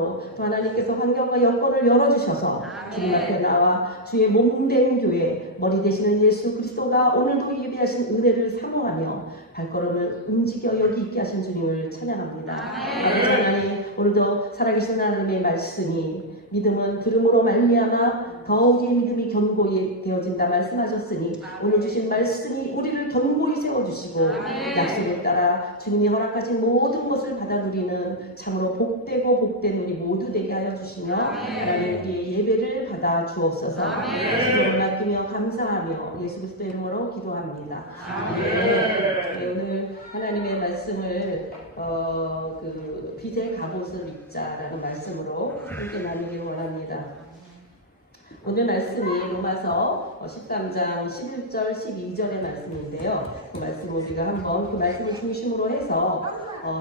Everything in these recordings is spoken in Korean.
이름으로 또 하나님께서 환경과 여건을 열어주셔서 주님 앞에 나와 주의 몸된 교회 머리 되시는 예수 그리스도가 오늘도 예비하신 은혜를 사모하며 발걸음을 움직여 여기 있게 하신 주님을 찬양합니다. 하나님 오늘도 살아계신 하나님의 말씀이 믿음은 들음으로 말미암아 더욱이 믿음이 견고히 되어진다 말씀하셨으니 오늘 주신 말씀이 우리를 견고히 세워주시고 약속에 따라 주님이 허락하신 모든 것을 받아 누리는 참으로 복되고 복된 우리 모두 되게 하여 주시며 하나님 우리의 예배를 받아 주옵소서. 예수님을 맡기며 감사하며 예수 그리스도의 이름으로 기도합니다. 오늘 하나님의 말씀을 그 빛의 갑옷을 입자라는 말씀으로 함께 나누길 원합니다. 오늘 말씀이 로마서 13장 11절 12절의 말씀인데요. 그 말씀 우리가 한번 그 말씀을 중심으로 해서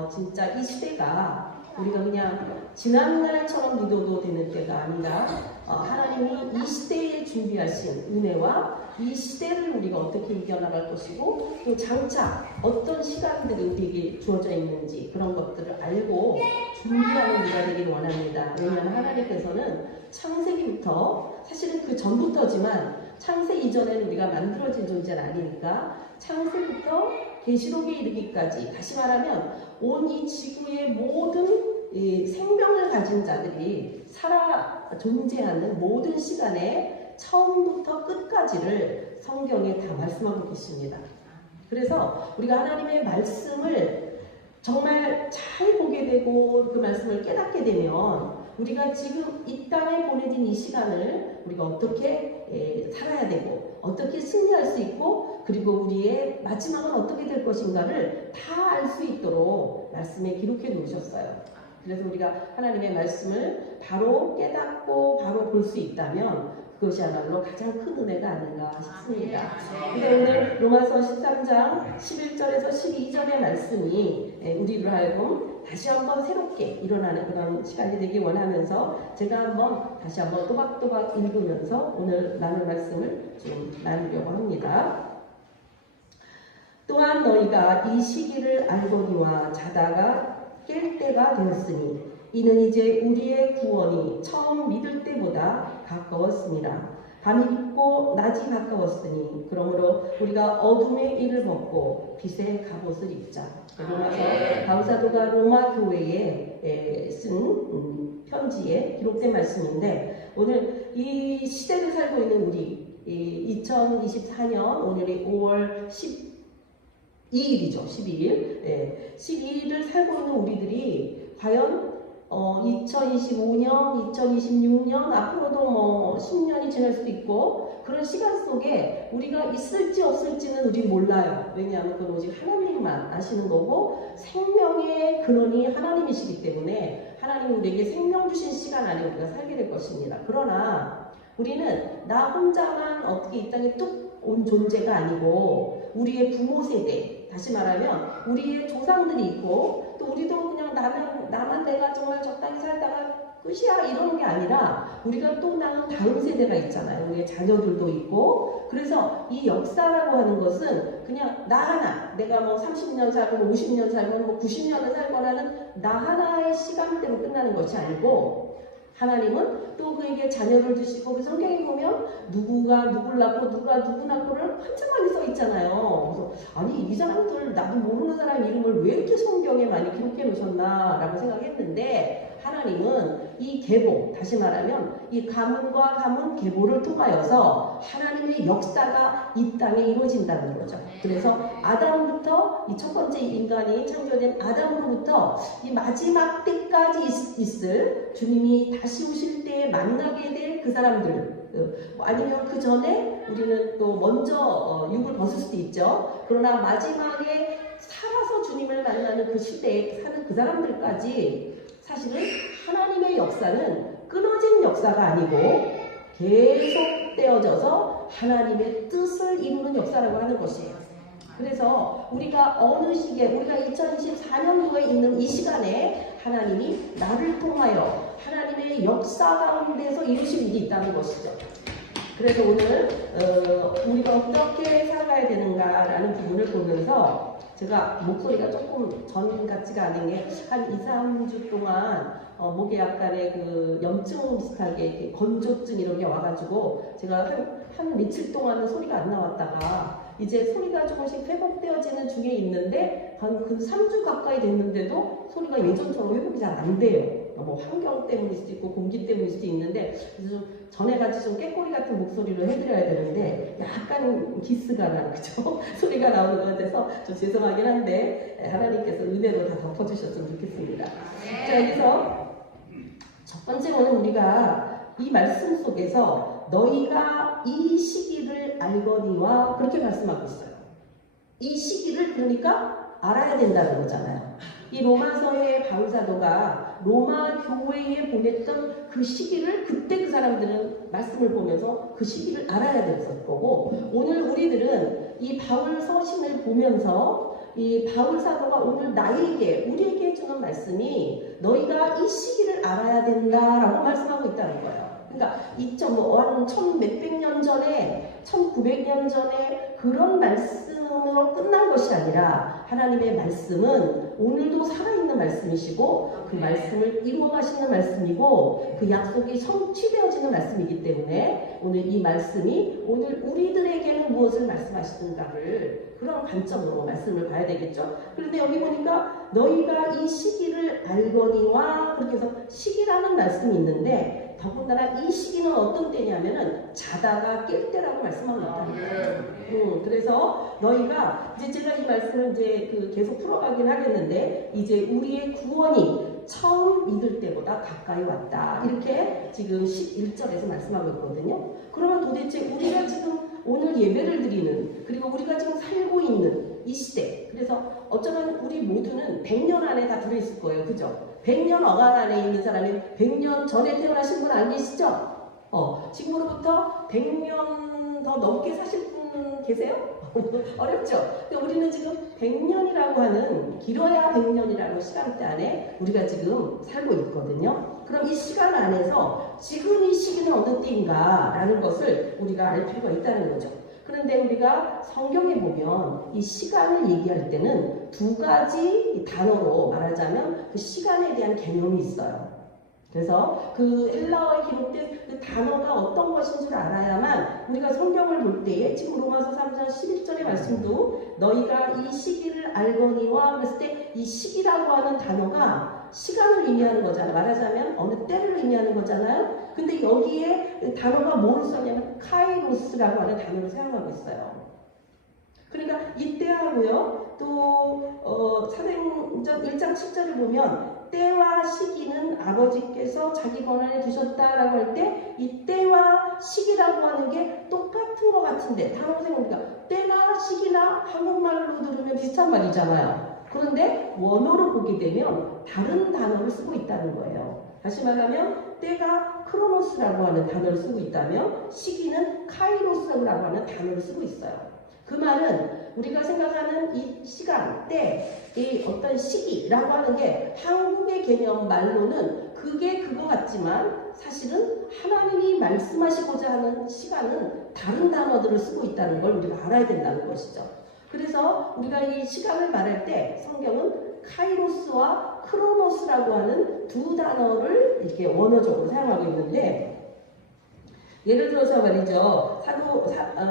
진짜 이 시대가 우리가 그냥 지난날처럼 믿어도 되는 때가 아니라 하나님이 이 시대에 준비하신 은혜와 이 시대를 우리가 어떻게 이겨나갈 것이고 또 장차 어떤 시간들이 우리에게 주어져 있는지 그런 것들을 알고 준비하는 우리가 되길 원합니다. 왜냐하면 하나님께서는 창세기부터 사실은 그 전부터지만 창세 이전에는 우리가 만들어진 존재는 아니니까 창세부터 계시록에 이르기까지 다시 말하면 온 이 지구의 모든 이 생명을 가진 자들이 살아 존재하는 모든 시간에 처음부터 끝까지를 성경에 다 말씀하고 계십니다. 그래서 우리가 하나님의 말씀을 정말 잘 보게 되고 그 말씀을 깨닫게 되면 우리가 지금 이 땅에 보내진 이 시간을 우리가 어떻게 살아야 되고 어떻게 승리할 수 있고 그리고 우리의 마지막은 어떻게 될 것인가를 다 알 수 있도록 말씀에 기록해 놓으셨어요. 그래서 우리가 하나님의 말씀을 바로 깨닫고 바로 볼 수 있다면 그것이야말로 가장 큰 은혜가 아닌가 싶습니다. 근데 오늘 로마서 13장 11절에서 12절의 말씀이 우리로 하여금 다시 한번 새롭게 일어나는 그런 시간이 되길 원하면서 제가 한번 다시 한번 또박또박 읽으면서 오늘 나눌 말씀을 좀 나누려고 합니다. 또한 너희가 이 시기를 알거니와 자다가 깰 때가 되었으니 이는 이제 우리의 구원이 처음 믿을 때보다 가까웠습니다. 밤이 깊고 낮이 가까웠으니 그러므로 우리가 어둠의 일을 벗고 빛의 갑옷을 입자. 로마서 바울사도가 로마 교회에 쓴 편지에 기록된 말씀인데 오늘 이 시대를 살고 있는 우리 2024년 오늘이 5월 12일이죠. 12일. 12일을 살고 있는 우리들이 과연 2025년, 2026년 앞으로도 뭐 10년이 지날 수도 있고 그런 시간 속에 우리가 있을지 없을지는 우리 몰라요. 왜냐하면 그건 오직 하나님만 아시는 거고 생명의 근원이 하나님이시기 때문에 하나님 우리에게 생명 주신 시간 안에 우리가 살게 될 것입니다. 그러나 우리는 나 혼자만 어떻게 이 땅에 뚝 온 존재가 아니고 우리의 부모 세대 다시 말하면 우리의 조상들이 있고 또 우리도 그냥 나만 내가 정말 적당히 살다가 끝이야 이러는 게 아니라 우리가 또 낳은 다음 세대가 있잖아요. 우리의 자녀들도 있고 그래서 이 역사라고 하는 것은 그냥 나 하나 내가 뭐 30년 살고 50년 살고 뭐 90년을 살거나는 나 하나의 시간대로 끝나는 것이 아니고 하나님은 또 그에게 자녀를 주시고 그 성경에 보면 누구가 누굴 낳고 누가 누구 낳고를 한참 많이 써 있잖아요. 그래서 아니 이 사람들 나도 모르는 사람 이름을 왜 이렇게 성경에 많이 기록해 놓으셨나 라고 생각했는데 하나님은 이 계보 다시 말하면 이 가문과 가문 계보를 통하여서 하나님의 역사가 이 땅에 이루어진다는 거죠. 그래서 아담부터 이 첫 번째 인간이 창조된 아담으로부터 이 마지막 때까지 있을 주님이 다시 오실 때 만나게 될 그 사람들 아니면 그 전에 우리는 또 먼저 육을 벗을 수도 있죠. 그러나 마지막에 살아서 주님을 만나는 그 시대에 사는 그 사람들까지 사실은 하나님의 역사는 끊어진 역사가 아니고 계속되어져서 하나님의 뜻을 이루는 역사라고 하는 것이에요. 그래서 우리가 어느 시기에 우리가 2024년도에 있는 이 시간에 하나님이 나를 통하여 하나님의 역사 가운데서 이루실 일이 있다는 것이죠. 그래서 오늘 우리가 어떻게 살아가야 되는가라는 부분을 보면서 제가 목소리가 조금 전 같지가 않은 게 한 2, 3주 동안 목에 약간의 그 염증 비슷하게 이렇게 건조증 이런 게 와가지고 제가 한 며칠 동안은 소리가 안 나왔다가 이제 소리가 조금씩 회복되어지는 중에 있는데 한 그 3주 가까이 됐는데도 소리가 예전처럼 회복이 잘 안 돼요. 뭐 환경 때문일 수도 있고 공기 때문일 수도 있는데 그래서 좀 전에같이 좀 깨꼬리 같은 목소리로 해드려야 되는데 약간 기스가 나는 그죠? 소리가 나오는 것 같아서 좀 죄송하긴 한데 하나님께서 은혜로 다 덮어주셨으면 좋겠습니다. 자, 여기서 첫 번째로는 우리가 이 말씀 속에서 너희가 이 시기를 알거니와 그렇게 말씀하고 있어요. 이 시기를 그러니까 알아야 된다는 거잖아요. 이 로마서의 바울사도가 로마 교회에 보냈던 그 시기를 그때 그 사람들은 말씀을 보면서 그 시기를 알아야 됐을 거고 오늘 우리들은 이 바울 서신을 보면서 이 바울사도가 오늘 나에게 우리에게 해주는 말씀이 너희가 이 시기를 알아야 된다라고 말씀하고 있다는 거예요. 그러니까 1100몇 년 전에 1900년 전에 그런 말씀으로 끝난 것이 아니라 하나님의 말씀은 오늘도 살아있는 말씀이시고 그 말씀을 이루어가시는 말씀이고 그 약속이 성취되어지는 말씀이기 때문에 오늘 이 말씀이 오늘 우리들에게는 무엇을 말씀하시는가를 그런 관점으로 말씀을 봐야 되겠죠. 그런데 여기 보니까 너희가 이 시기를 알거니와 그렇게 해서 시기라는 말씀이 있는데 더군다나 이 시기는 어떤 때냐면은 자다가 깰 때라고 말씀하고 있다는 거예요. 그래서 너희가 이제 제가 이 말씀을 이제 계속 풀어가긴 하겠는데 이제 우리의 구원이 처음 믿을 때보다 가까이 왔다 이렇게 지금 11절에서 말씀하고 있거든요. 그러면 도대체 우리가 지금 오늘 예배를 드리는 그리고 우리가 지금 살고 있는 이 시대 그래서 어쩌면 우리 모두는 100년 안에 다 들어있을 거예요. 그죠? 100년 어간 안에 있는 사람이 100년 전에 태어나신 분 안 계시죠? 지금으로부터 100년 더 넘게 사실 분 계세요? 어렵죠? 근데 우리는 지금 100년이라고 하는 길어야 100년이라는 시간대 안에 우리가 지금 살고 있거든요. 그럼 이 시간 안에서 지금 이 시기는 어느 때인가 라는 것을 우리가 알 필요가 있다는 거죠. 그런데 우리가 성경에 보면 이 시간을 얘기할 때는 두 가지 단어로 말하자면 그 시간에 대한 개념이 있어요. 그래서 그 헬라어에 기록된 그 단어가 어떤 것인 줄 알아야만 우리가 성경을 볼 때에 지금 로마서 3장 11절의 말씀도 너희가 이 시기를 알거니와 그랬을 때 이 시기라고 하는 단어가 시간을 의미하는 거잖아요. 말하자면 어느 때를 의미하는 거잖아요. 근데 여기에 단어가 뭐를 썼냐면 카이로스라고 하는 단어를 사용하고 있어요. 그러니까 이때하고요. 또 사도행전 1장 7절을 보면 때와 시기는 아버지께서 자기 권한에 두셨다라고 할 때 이 때와 시기라고 하는 게 똑같은 것 같은데 단어 생각해보니까 때나 시기나 한국말로 들으면 비슷한 말이잖아요. 그런데 원어로 보게 되면 다른 단어를 쓰고 있다는 거예요. 다시 말하면 때가 크로노스라고 하는 단어를 쓰고 있다면 시기는 카이로스라고 하는 단어를 쓰고 있어요. 그 말은 우리가 생각하는 이 시간, 때, 이 어떤 시기라고 하는 게 한국의 개념 말로는 그게 그거 같지만 사실은 하나님이 말씀하시고자 하는 시간은 다른 단어들을 쓰고 있다는 걸 우리가 알아야 된다는 것이죠. 그래서 우리가 이 시간을 말할 때 성경은 카이로스와 크로노스라고 하는 두 단어를 이렇게 원어적으로 사용하고 있는데 예를 들어서 말이죠.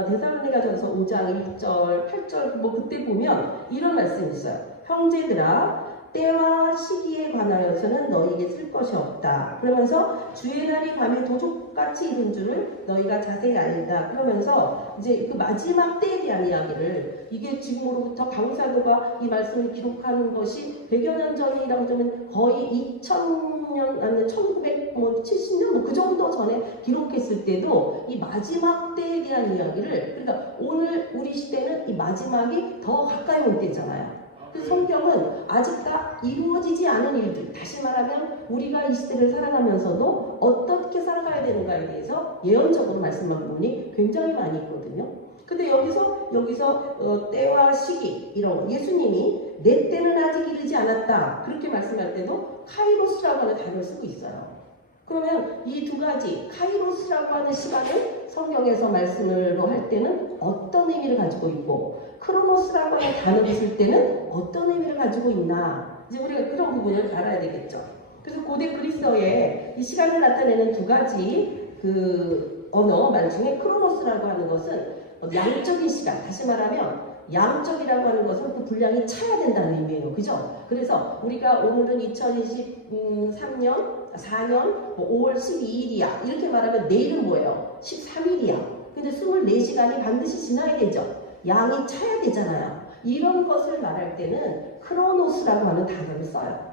데살로니가전서 5장 1절, 8절 뭐 그때 보면 이런 말씀이 있어요. 형제들아 때와 시기에 관하여서는 너희에게 쓸 것이 없다. 그러면서 주의 날이 밤에 도적같이 이른 줄을 너희가 자세히 알다. 그러면서 이제 그 마지막 때에 대한 이야기를 이게 지금으로부터 바울사도가 이 말씀을 기록하는 것이 100여 년 전이라고 하면 거의 2000년 아니 1970년 뭐 그 정도 전에 기록했을 때도 이 마지막 때에 대한 이야기를 그러니까 오늘 우리 시대는 이 마지막이 더 가까이 올 때잖아요. 그 성경은 아직 다 이루어지지 않은 일들, 다시 말하면 우리가 이 시대를 살아가면서도 어떻게 살아가야 되는가에 대해서 예언적으로 말씀한 부분이 굉장히 많이 있거든요. 근데 여기서 때와 시기 이런 예수님이 내 때는 아직 이르지 않았다 그렇게 말씀할 때도 카이로스라고 하는 단어를 쓰고 있어요. 그러면 이 두 가지 카이로스라고 하는 시간을 성경에서 말씀으로 할 때는 어떤 의미를 가지고 있고 크로노스라고 하는 단어를 쓸 때는 어떤 의미를 가지고 있나 이제 우리가 그런 부분을 알아야 되겠죠. 그래서 고대 그리스어에 이 시간을 나타내는 두 가지 그 언어 말 중에 크로노스라고 하는 것은 양적인 시간, 다시 말하면 양적이라고 하는 것은 그 분량이 차야 된다는 의미예요. 그죠? 그래서 우리가 오늘은 2023년, 4년 5월 12일이야. 이렇게 말하면 내일은 뭐예요? 13일이야. 근데 24시간이 반드시 지나야 되죠. 양이 차야 되잖아요. 이런 것을 말할 때는 크로노스라고 하는 단어를 써요.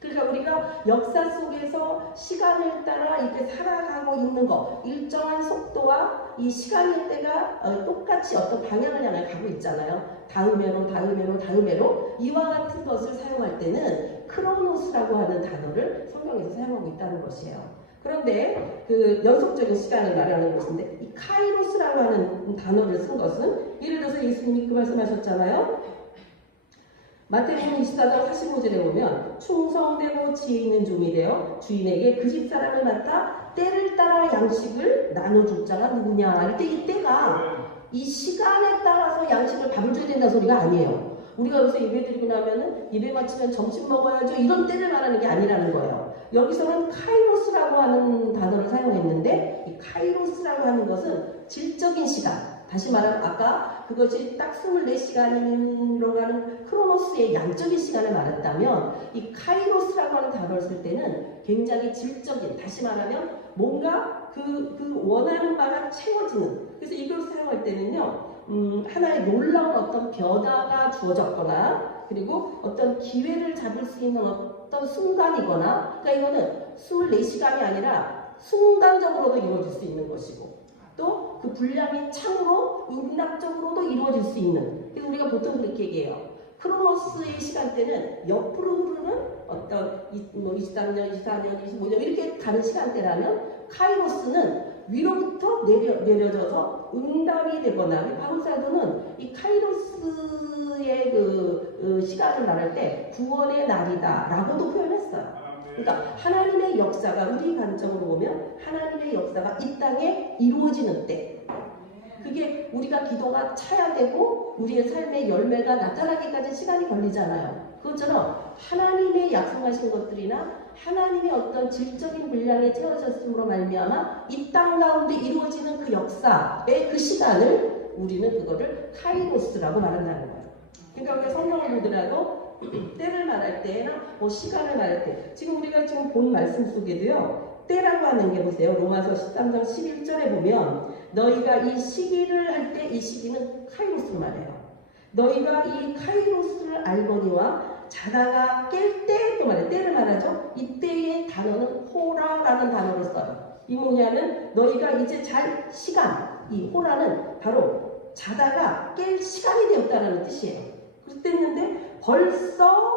그러니까 우리가 역사 속에서 시간을 따라 이렇게 살아가고 있는 거, 일정한 속도와 이 시간일 때가 똑같이 어떤 방향을 향해 가고 있잖아요. 다음해로 이와 같은 것을 사용할 때는 크로노스라고 하는 단어를 성경에서 사용하고 있다는 것이에요. 그런데 그 연속적인 시간을 말하는 것인데 이 카이로스라고 하는 단어를 쓴 것은 예를 들어서 예수님이 그 말씀하셨잖아요. 마태복음 24장 45절에 보면 충성되고 지혜 있는 종이 되어 주인에게 그 집사람을 맡아 때를 따라 양식을 나눠줄 자가 누구냐 할 때 이 때가 이 시간에 따라서 양식을 밥을 줘야 된다는 소리가 아니에요. 우리가 여기서 예배 드리고 나면은 예배 마치면 점심 먹어야죠 이런 때를 말하는 게 아니라는 거예요. 여기서는 카이로스라고 하는 단어를 사용했는데 이 카이로스라고 하는 것은 질적인 시간, 다시 말하면 아까 그것이 딱 24시간으로 가는 크로노스의 양적인 시간을 말했다면 이 카이로스라고 하는 단어를 쓸 때는 굉장히 질적인, 다시 말하면 뭔가 그 원하는 바가 채워지는, 그래서 이걸 사용할 때는요 하나의 놀라운 어떤 변화가 주어졌거나 그리고 어떤 기회를 잡을 수 있는 어떤 순간이거나, 그러니까 이거는 24시간이 아니라 순간적으로도 이루어질 수 있는 것이고 또 그 분량이 참으로 인락적으로도 이루어질 수 있는, 그래서 우리가 보통 그렇게 얘기해요. 크로노스의 시간대는 옆으로 흐르는 어떤 23년, 24년, 25년 이렇게 가는 시간대라면 카이로스는 위로부터 내려져서 응답이 되거나, 바울사도는 이 카이로스의 그 시간을 말할 때 구원의 날이다 라고도 표현했어요. 그러니까 하나님의 역사가, 우리 관점으로 보면 하나님의 역사가 이 땅에 이루어지는 때, 그게 우리가 기도가 차야 되고 우리의 삶의 열매가 나타나기까지 시간이 걸리잖아요. 그것처럼 하나님의 약속하신 것들이나 하나님의 어떤 질적인 분량에 채워졌음으로 말미암아 이 땅 가운데 이루어지는 그 역사의 그 시간을 우리는 그거를 카이로스라고 말한다는 거예요. 그러니까 우리가 성경을 보더라도 때를 말할 때나 시간을 말할 때, 지금 우리가 지금 본 말씀 속에도요 때라고 하는 게 보세요. 로마서 13장 11절에 보면 너희가 이 시기를 할 때 이 시기는 카이로스를 말해요. 너희가 이 카이로스를 알거니와 자다가 깰 때 또 말해요. 때를 말하죠. 이때의 단어는 호라라는 단어를 써요. 이 뭐냐면 너희가 이제 잘 시간, 이 호라는 바로 자다가 깰 시간이 되었다는 뜻이에요. 그래서 됐는데 벌써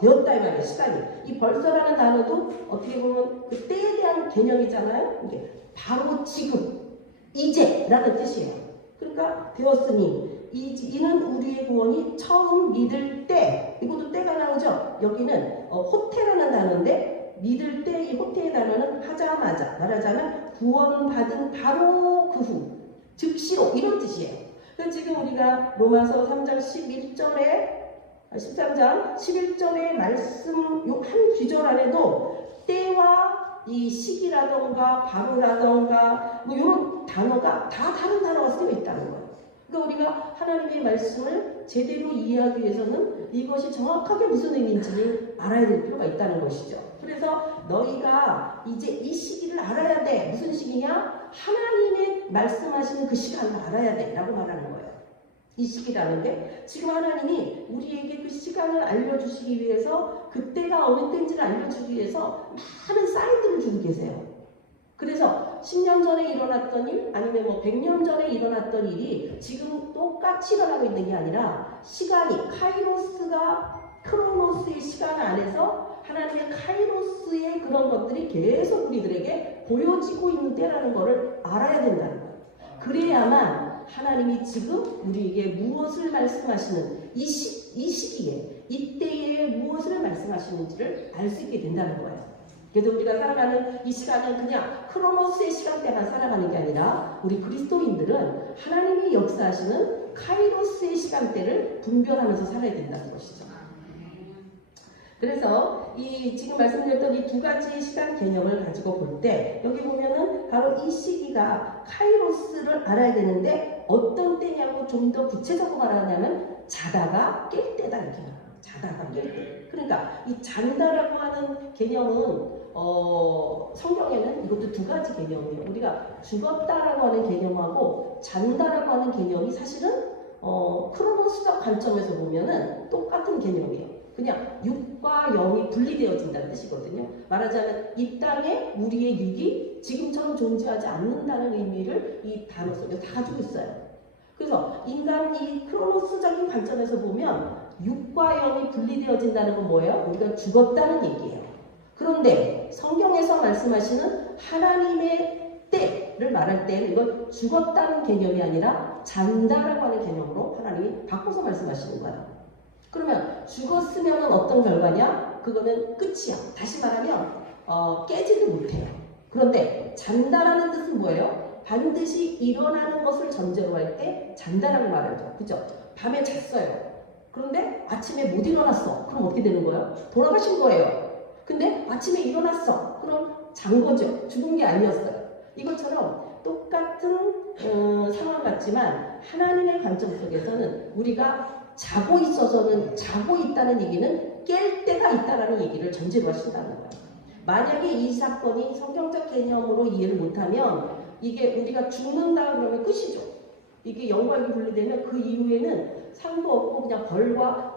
되었다 이 말이에요. 시간이. 이 벌써라는 단어도 어떻게 보면 그 때에 대한 개념이잖아요. 이게 바로 지금, 이제라는 뜻이에요. 그러니까 되었으니 이는 우리의 구원이 처음 믿을 때, 이것도 때가 나오죠. 여기는 호태라는 단어인데 믿을 때 이 호태의 단어는 하자마자, 말하자면 구원받은 바로 그 후, 즉시로 이런 뜻이에요. 그래서 지금 우리가 로마서 3장 13장 11절의 말씀 요 한 귀절 안에도 때와 이 시기라던가 바로라던가 뭐 이런 단어가 다 다른 단어가 쓰여 있다는 거예요. 그러니까 우리가 하나님의 말씀을 제대로 이해하기 위해서는 이것이 정확하게 무슨 의미인지를 알아야 될 필요가 있다는 것이죠. 그래서 너희가 이제 이 시기를 알아야 돼. 무슨 시기냐? 하나님의 말씀하시는 그 시간을 알아야 돼 라고 말하는 거예요. 이 시기라는 게 지금 하나님이 우리에게 그 시간을 알려주시기 위해서, 그때가 어느 때인지를 알려주기 위해서 많은 사인들을 주고 계세요. 그래서 10년 전에 일어났던 일, 아니면 100년 전에 일어났던 일이 지금 똑같이 일어나고 있는 게 아니라 시간이, 카이로스가 크로노스의 시간 안에서 하나님의 카이로스의 그런 것들이 계속 우리들에게 보여지고 있는 때라는 것을 알아야 된다는 거예요. 그래야만 하나님이 지금 우리에게 무엇을 말씀하시는 이 시기에, 이때에 무엇을 말씀하시는지를 알 수 있게 된다는 거예요. 그래서 우리가 살아가는 이 시간은 그냥 크로노스의 시간대만 살아가는 게 아니라 우리 그리스도인들은 하나님이 역사하시는 카이로스의 시간대를 분별하면서 살아야 된다는 것이죠. 그래서 이 지금 말씀드렸던 이 두 가지 시간 개념을 가지고 볼 때 여기 보면은 바로 이 시기가 카이로스를 알아야 되는데 어떤 때냐고 좀 더 구체적으로 말하냐면 자다가 깰 때다 이렇게 말합니다. 자다가 깰 때. 그러니까 이 잔다라고 하는 개념은 성경에는 이것도 두 가지 개념이에요. 우리가 죽었다라고 하는 개념하고 잔다라고 하는 개념이 사실은 크로노스적 관점에서 보면은 똑같은 개념이에요. 그냥 육과 영이 분리되어진다는 뜻이거든요. 말하자면 이 땅에 우리의 육이 지금처럼 존재하지 않는다는 의미를 이 단어 속에 다 가지고 있어요. 그래서 인간이 크로노스적인 관점에서 보면 육과 영이 분리되어진다는 건 뭐예요? 우리가 죽었다는 얘기예요. 그런데 성경에서 말씀하시는 하나님의 때를 말할 때는 이건 죽었다는 개념이 아니라 잔다라고 하는 개념으로 하나님이 바꿔서 말씀하시는 거예요. 그러면 죽었으면 어떤 결과냐? 그거는 끝이야. 다시 말하면 깨지도 못해요. 그런데 잔다라는 뜻은 뭐예요? 반드시 일어나는 것을 전제로 할 때 잔다라고 말하죠. 그죠? 밤에 잤어요. 그런데 아침에 못 일어났어. 그럼 어떻게 되는 거예요? 돌아가신 거예요. 근데 아침에 일어났어. 그럼 잔 거죠. 죽은 게 아니었어요. 이것처럼 똑같은 상황 같지만 하나님의 관점 속에서는 우리가 자고 있어서는 자고 있다는 얘기는 깰 때가 있다라는 얘기를 전제로 하신다는 거예요. 만약에 이 사건이 성경적 개념으로 이해를 못하면 이게 우리가 죽는다 그러면 끝이죠. 이게 영과 육이 분리되면 그 이후에는 상도 없고 그냥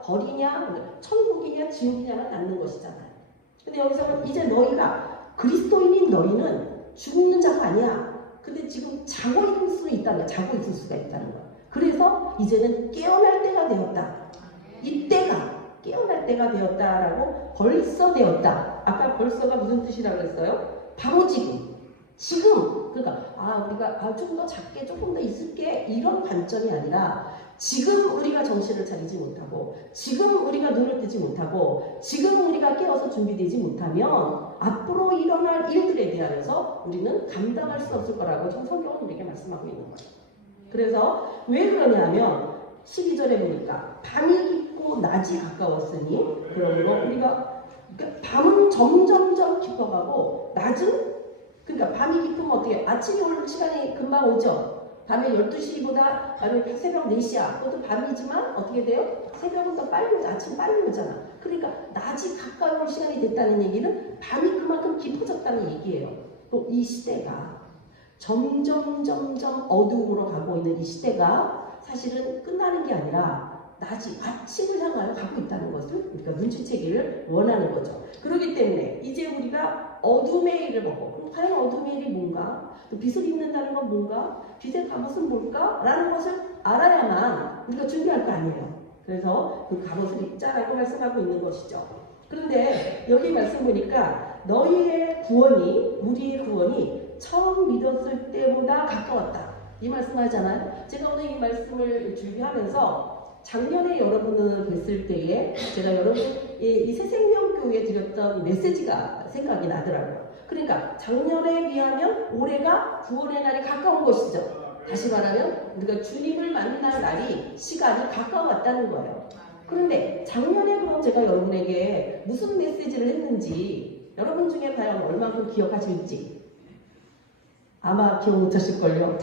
벌이냐 천국이냐 지옥이냐만 남는 것이잖아요. 근데 여기서는 이제 너희가 그리스도인인 너희는 죽는 자가 아니야. 근데 지금 자고 있을 수 있다는 거야. 자고 있을 수가 있다는 거야. 그래서 이제는 깨어날 때가 되었다. 이때가 깨어날 때가 되었다라고 벌써 되었다. 아까 벌써가 무슨 뜻이라고 했어요? 바로 지금. 지금. 그러니까 우리가 조금 더 작게 조금 더 있을게 이런 관점이 아니라 지금 우리가 정신을 차리지 못하고 지금 우리가 눈을 뜨지 못하고 지금 우리가 깨어서 준비되지 못하면 앞으로 일어날 일들에 대하여서 우리는 감당할 수 없을 거라고 지금 성경은 우리에게 말씀하고 있는 거예요. 그래서 왜 그러냐면 12절에 보니까 밤이 깊고 낮이 가까웠으니 그러므로 우리가 그러니까 밤은 점점점 깊어가고 낮은 그러니까 밤이 깊으면 어떻게 해요? 아침이 올 시간이 금방 오죠. 밤에 12시보다 밤에 새벽 4시야. 그것도 밤이지만 어떻게 돼요? 새벽은 더 빨리 오죠. 아침 빨리 오잖아. 그러니까 낮이 가까울 시간이 됐다는 얘기는 밤이 그만큼 깊어졌다는 얘기예요. 또 이 시대가 점점 어두움으로 가고 있는 이 시대가 사실은 끝나는 게 아니라 낮이 아침을 향하여 가고 있다는 것을 우리가 눈치채기를 원하는 거죠. 그렇기 때문에 이제 우리가 어둠의 일을 보고 과연 어둠의 일이 뭔가 또 빛을 입는다는 건 뭔가 빛의 갑옷은 뭘까? 라는 것을 알아야만 우리가 준비할 거 아니에요. 그래서 그 갑옷을 입자라고 말씀하고 있는 것이죠. 그런데 여기 말씀 보니까 너희의 구원이 우리의 구원이 처음 믿었을 때보다 가까웠다. 이 말씀 하잖아요. 제가 오늘 이 말씀을 준비하면서 작년에 여러분을 뵀을 때에 제가 여러분 이 새생명교회에 드렸던 메시지가 생각이 나더라고요. 그러니까 작년에 비하면 올해가 구원의 날이 가까운 것이죠. 다시 말하면 우리가 주님을 만날 날이 시간이 가까웠다는 거예요. 그런데 작년에 그럼 제가 여러분에게 무슨 메시지를 했는지 여러분 중에 과연 얼마큼 기억하실지 아마 기억 못하실걸요.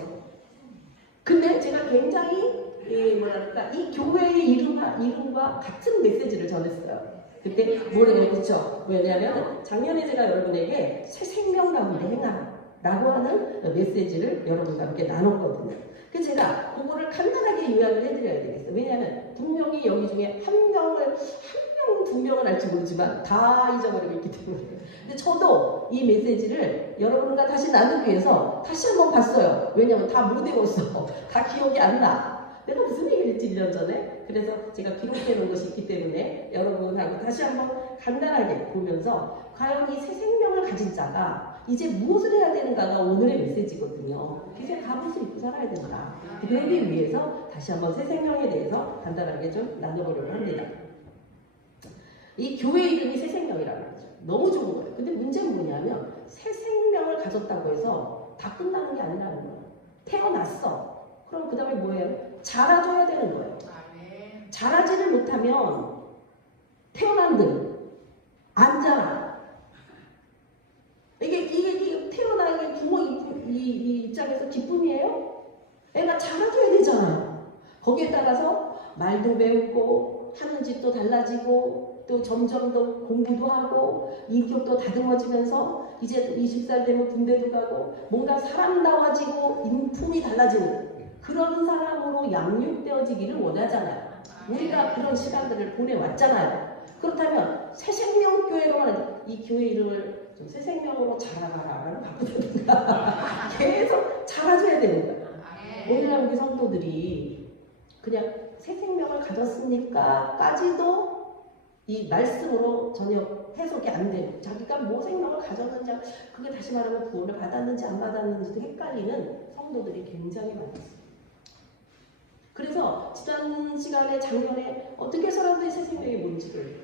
근데 제가 굉장히 이 교회의 이름과 같은 메시지를 전했어요. 그때 뭐래요? 그렇죠? 왜냐하면 작년에 제가 여러분에게 새 생명 가운데 행하라고 하는 메시지를 여러분과 함께 나눴거든요. 그래서 제가 그거를 간단하게 요약을 해드려야 되겠어요. 왜냐하면 분명히 여기 중에 한 명, 두 명은 알지 모르지만 다 잊어버리고 있기 때문에. 근데 저도 이 메시지를 여러분과 다시 나누기 위해서 다시 한번 봤어요. 왜냐하면 다 못 외웠어. 다 기억이 안 나. 내가 무슨 얘기를 했지 1년 전에? 그래서 제가 기록해 놓은 것이 있기 때문에 여러분하고 다시 한번 간단하게 보면서 과연 이 새 생명을 가진 자가 이제 무엇을 해야 되는가가 오늘의 메시지거든요. 빛의 갑옷을 입고 살아야 된다. 그러기 위해서 다시 한번 새 생명에 대해서 간단하게 좀 나눠보려고 합니다. 이 교회 이름이 새 생명이라고 하죠. 너무 좋은 거예요. 근데 문제는 뭐냐면 새 생명을 가졌다고 해서 다 끝나는 게 아니라는 거예요. 태어났어. 그럼 그 다음에 뭐예요? 자라줘야 되는 거예요. 자라지를 못하면 태어난 들 아니잖아. 이게 태어나는 부모 입장에서 기쁨이에요? 애가 자라줘야 되잖아요. 거기에 따라서 말도 배우고 하는 짓도 달라지고 또 점점 더 공부도 하고 인격도 다듬어지면서 이제 20살 되면 군대도 가고 뭔가 사람다워지고 인품이 달라지는 그런 사람으로 양육되어지기를 원하잖아요. 우리가 그런 시간들을 보내왔잖아요. 그렇다면 새생명교회로만 이 교회 이름을 좀 새생명으로 자라가라라고 바꾸든가 계속 자라줘야 되는 거예요. 오늘날 우리 성도들이 그냥 새 생명을 가졌으니까 까지도 이 말씀으로 전혀 해석이 안 되고 자기가 뭐 생명을 가졌는지 그게 다시 말하면 구원을 받았는지 안 받았는지도 헷갈리는 성도들이 굉장히 많았어요. 그래서 지난 시간에 작년에 어떻게 사람들이 새 생명이 뭔지를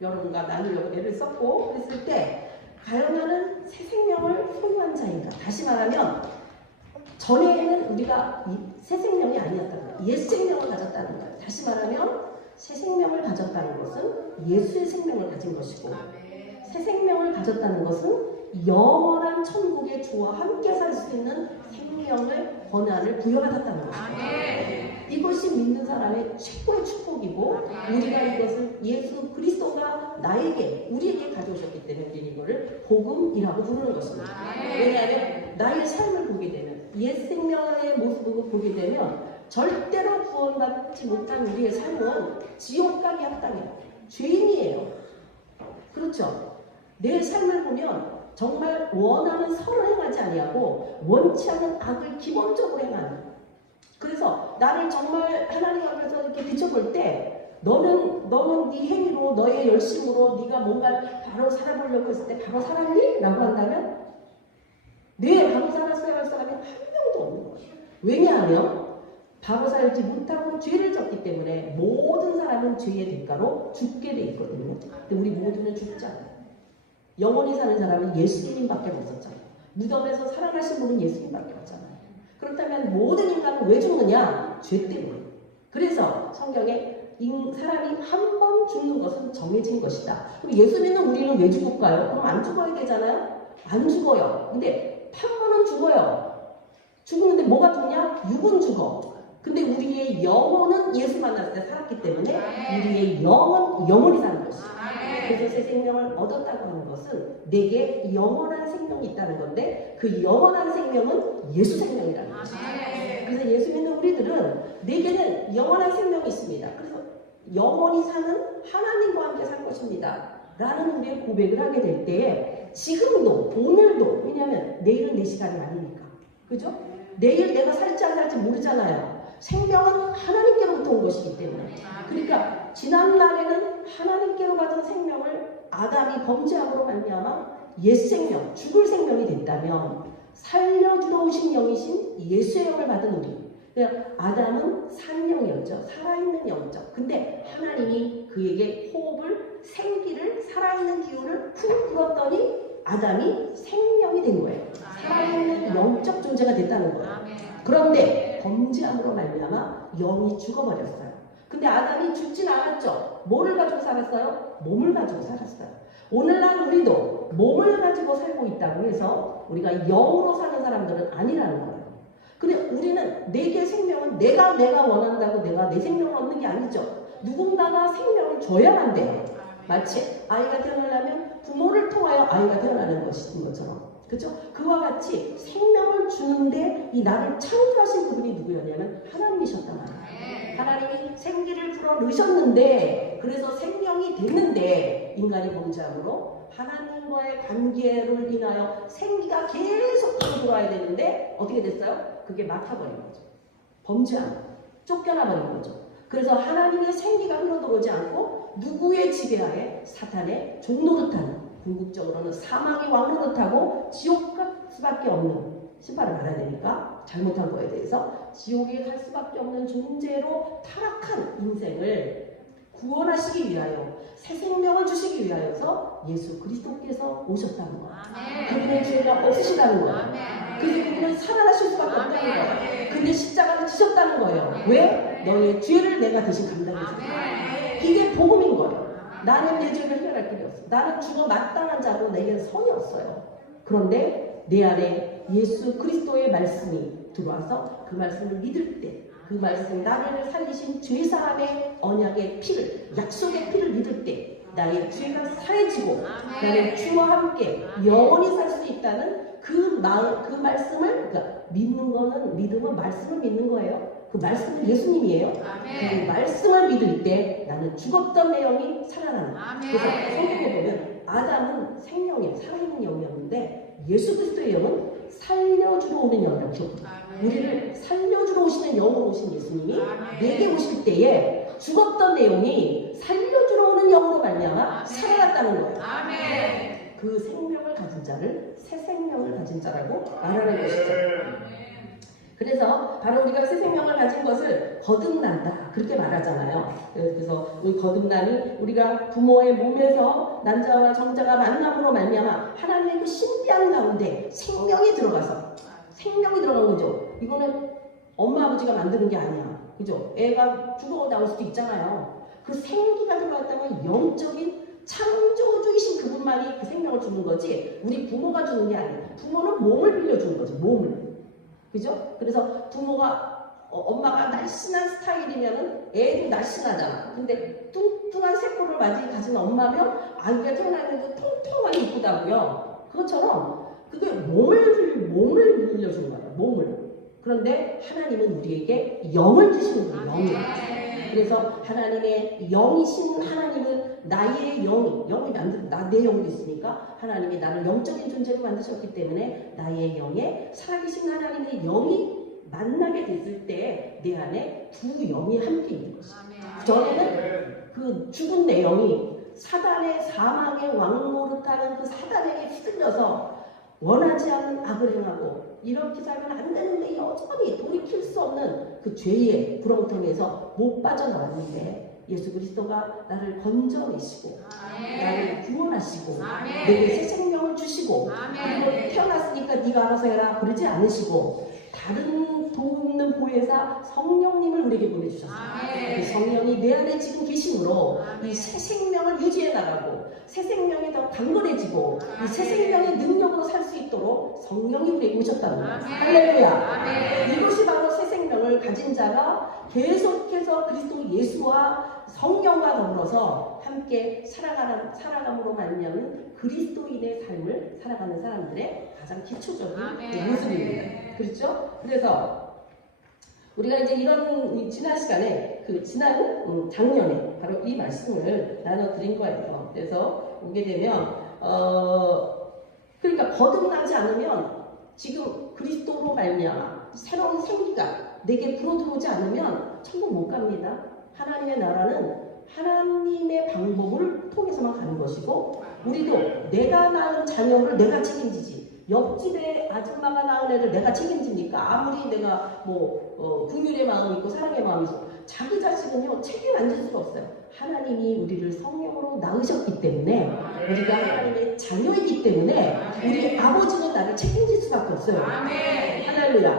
여러분과 나누려고 애를 썼고 그랬을 때 과연 나는 새 생명을 소유한 자인가? 다시 말하면 전에는 우리가 새 생명이 아니었다는 거예요. 옛 생명을 가졌다는 거예요. 다시 말하면 새 생명을 가졌다는 것은 예수의 생명을 가진 것이고 새 생명을 가졌다는 것은 영원한 천국의 주와 함께 살 수 있는 생명의 권한을 부여받았다는 것입니다. 이것이 믿는 사람의 최고의 축복이고 우리가 이것을 예수 그리스도가 나에게 우리에게 가져오셨기 때문에 우리는 이거를 복음이라고 부르는 것입니다. 왜냐하면 나의 삶을 보게 되면 옛 생명의 모습을 보게 되면 절대로 구원받지 못한 우리의 삶은 지옥 가기 합당해요. 죄인이에요. 그렇죠? 내 삶을 보면 정말 원하는 선을 행하지 아니하고 원치 않는 악을 기본적으로 행하는. 그래서 나를 정말 하나님 앞에서 이렇게 비춰볼 때 너는 네 행위로 너의 열심으로 네가 뭔가 바로 살아보려고 했을 때 바로 살았니? 라고 한다면 네, 바로 살았어야 할 사람이 한 명도 없는 거예요. 왜냐하면 바로 살지 못하고 죄를 졌기 때문에 모든 사람은 죄의 대가로 죽게 돼 있거든요. 근데 우리 모두는 죽지 않아요. 영원히 사는 사람은 예수님밖에 없었잖아요. 무덤에서 살아나신 분은 예수님밖에 없잖아요. 그렇다면 모든 인간은 왜 죽느냐? 죄 때문에. 그래서 성경에 사람이 한 번 죽는 것은 정해진 것이다. 그럼 예수 믿는 우리는 왜 죽을까요? 그럼 안 죽어야 되잖아요? 안 죽어요. 근데 한 번은 죽어요. 죽는데 뭐가 죽냐? 육은 죽어. 근데 우리의 영혼은 예수 만났을 때 살았기 때문에 우리의 영혼이 사는 것이죠. 그래서 새 생명을 얻었다고 하는 것은 내게 영원한 생명이 있다는 건데 그 영원한 생명은 예수 생명이라는 것이죠. 그래서 예수 믿는 우리들은 내게는 영원한 생명이 있습니다. 그래서 영원히 사는 하나님과 함께 살 것입니다. 라는 우리의 고백을 하게 될 때에 지금도 오늘도 왜냐하면 내일은 내 시간이 아니니까. 그죠? 내일 내가 살지 안 살지 모르잖아요. 생명은 하나님께로부터 온 것이기 때문에. 그러니까 지난날에는 하나님께로 받은 생명을 아담이 범죄함으로 말미암아 옛 생명, 죽을 생명이 됐다면 살려주러 오신 영이신 예수의 영을 받은 우리. 그러니까 아담은 산영이었죠. 살아있는 영적. 근데 하나님이 그에게 호흡을, 생기를, 살아있는 기운을 푹 불었더니 아담이 생명이 된 거예요. 살아있는 영적 존재가 됐다는 거예요. 그런데 범죄함으로 말미암아 영이 죽어버렸어요. 근데 아담이 죽진 않았죠. 뭐를 가지고 살았어요? 몸을 가지고 살았어요. 오늘날 우리도 몸을 가지고 살고 있다고 해서 우리가 영으로 사는 사람들은 아니라는 거예요. 근데 우리는 내게 생명은 내가 원한다고 내가 내 생명을 얻는 게 아니죠. 누군가가 생명을 줘야만 돼요. 마치 아이가 태어나려면 부모를 통하여 아이가 태어나는 것처럼. 그죠? 그와 같이 생명을 주는데 이 나를 창조하신 그분이 누구였냐면 하나님이셨단 말이에요. 하나님이 생기를 불어 넣으셨는데 그래서 생명이 됐는데 인간이 범죄함으로 하나님과의 관계를 인하여 생기가 계속 들어와야 되는데 어떻게 됐어요? 그게 막혀버린 거죠. 범죄함, 쫓겨나버린 거죠. 그래서 하나님의 생기가 흘러들어오지 않고 누구의 지배하에 사탄의 종노릇하는 궁극적으로는 사망의 왕노릇하고 지옥 갈 수밖에 없는 심판을 받아야 되니까 잘못한 거에 대해서 지옥에 갈 수밖에 없는 존재로 타락한 인생을 구원하시기 위하여 새 생명을 주시기 위하여서 예수 그리스도께서 오셨다는 거예요. 그분의 죄가 없으시다는 거예요. 그래서 그분은 살아나실 수밖에 없다는 거예요. 근데 십자가를 지셨다는 거예요. 왜? 너의 죄를 내가 대신 감당해 줄 거예요. 이게 복음인 거예요. 나는 내 죄를 해결할 길이 없어. 나는 죽어 마땅한 자고 내겐 선이 없어요. 그런데 내 안에 예수 그리스도의 말씀이 들어와서 그 말씀을 믿을 때, 그 말씀, 나를 살리신 죄사함의 언약의 피를, 약속의 피를 믿을 때 나의 죄가 사해지고 나는 주와 함께 영원히 살 수 있다는 그 말씀을, 그러니까 믿음은 말씀을 믿는 거예요. 그 말씀은 예수님이에요. 그 말씀을 믿을 때 나는 죽었던 내 영이 살아나는. 그래서 성경에 보면 아담은 생명이에요. 살아있는 영이었는데 예수 그리스도의 영은 살려주러 오는 영이라고. 우리를 살려주러 오시는 영으로 오신 예수님이 내게 오실 때에 죽었던 내 영이 살려주러 오는 영으로 말미암아 살아났다는 거예요. 그 생명을 가진 자를 새 생명을 가진 자라고 말하는 것이죠. 그래서 바로 우리가 새 생명을 가진 것을 거듭난다 그렇게 말하잖아요. 그래서 우리 거듭남이 우리가 부모의 몸에서 난자와 정자가 만남으로 말미암아 하나님의 그 신비한 가운데 생명이 들어간 거죠. 이거는 엄마 아버지가 만드는 게 아니야. 그죠? 애가 죽어 나올 수도 있잖아요. 그 생기가 들어갔다면 영적인 창조주이신 그분만이 그 생명을 주는 거지 우리 부모가 주는 게 아니야. 부모는 몸을 빌려주는 거지. 몸을. 그죠? 그래서 부모가 엄마가 날씬한 스타일이면은 애도 날씬하잖아. 근데 뚱뚱한 세포를 가진 엄마면 아이가 태어나는데 통통하게 이쁘다고요. 그것처럼 그게 몸을 빌려주는 거예요. 몸을. 그런데 하나님은 우리에게 영을 주시는 거예요. 영을. 그래서 하나님의 영이신 하나님은 나의 영이 만든 내 영이 있으니까 하나님이 나를 영적인 존재로 만드셨기 때문에 나의 영에 살아계신 하나님의 영이 만나게 됐을 때 내 안에 두 영이 함께 있는 것입니다. 전에는 그 죽은 내 영이 사단의 사망의 왕노릇하는 그 사단에게 휘둘려서 원하지 않는 악을 행하고 이렇게 살면 안 되는데 여전히 돌이킬 수 없는 그 죄의 구렁텅이에서 못 빠져나왔는데 예수 그리스도가 나를 건져내시고 나를 구원하시고 내게 새 생명을 주시고 그리고 태어났으니까 네가 알아서 해라 그러지 않으시고 다른 돕는 보혜사 성령님을 우리에게 보내주셨어요. 그 성령이 내 안에 지금 계심으로 이 새 생명을 유지해 나가고 새 생명이 더 강건해지고 이 새 생명의 능력으로 살 수 있도록 성령이 우리에게 오셨다는 거예요. 할렐루야. 이것이 바로 새 생명을 가진 자가 계속해서 그리스도 예수와 성령과 더불어서 함께 살아감으로 말미암은 그리스도인의 삶을 살아가는 사람들의 가장 기초적인 모습입니다. 그렇죠? 그래서 우리가 이제 이런 지난 시간에 지난 작년에 바로 이 말씀을 나눠드린 거예요. 그래서 보게 되면 그러니까 거듭나지 않으면 지금 그리스도로 말미암아 새로운 생기가 내게 불어들어오지 않으면 천국 못 갑니다. 하나님의 나라는 하나님의 방법을 통해서만 가는 것이고 우리도 내가 낳은 자녀를 내가 책임지지 옆집에 아줌마가 낳은 애를 내가 책임집니까? 아무리 내가 긍휼의 마음이 있고 사랑의 마음이 있어 자기 자식은요 책임 안 질 수가 없어요. 하나님이 우리를 성령으로 낳으셨기 때문에 우리가 하나님의 자녀이기 때문에 우리 아버지는 나를 책임질 수밖에 없어요. 할렐루야.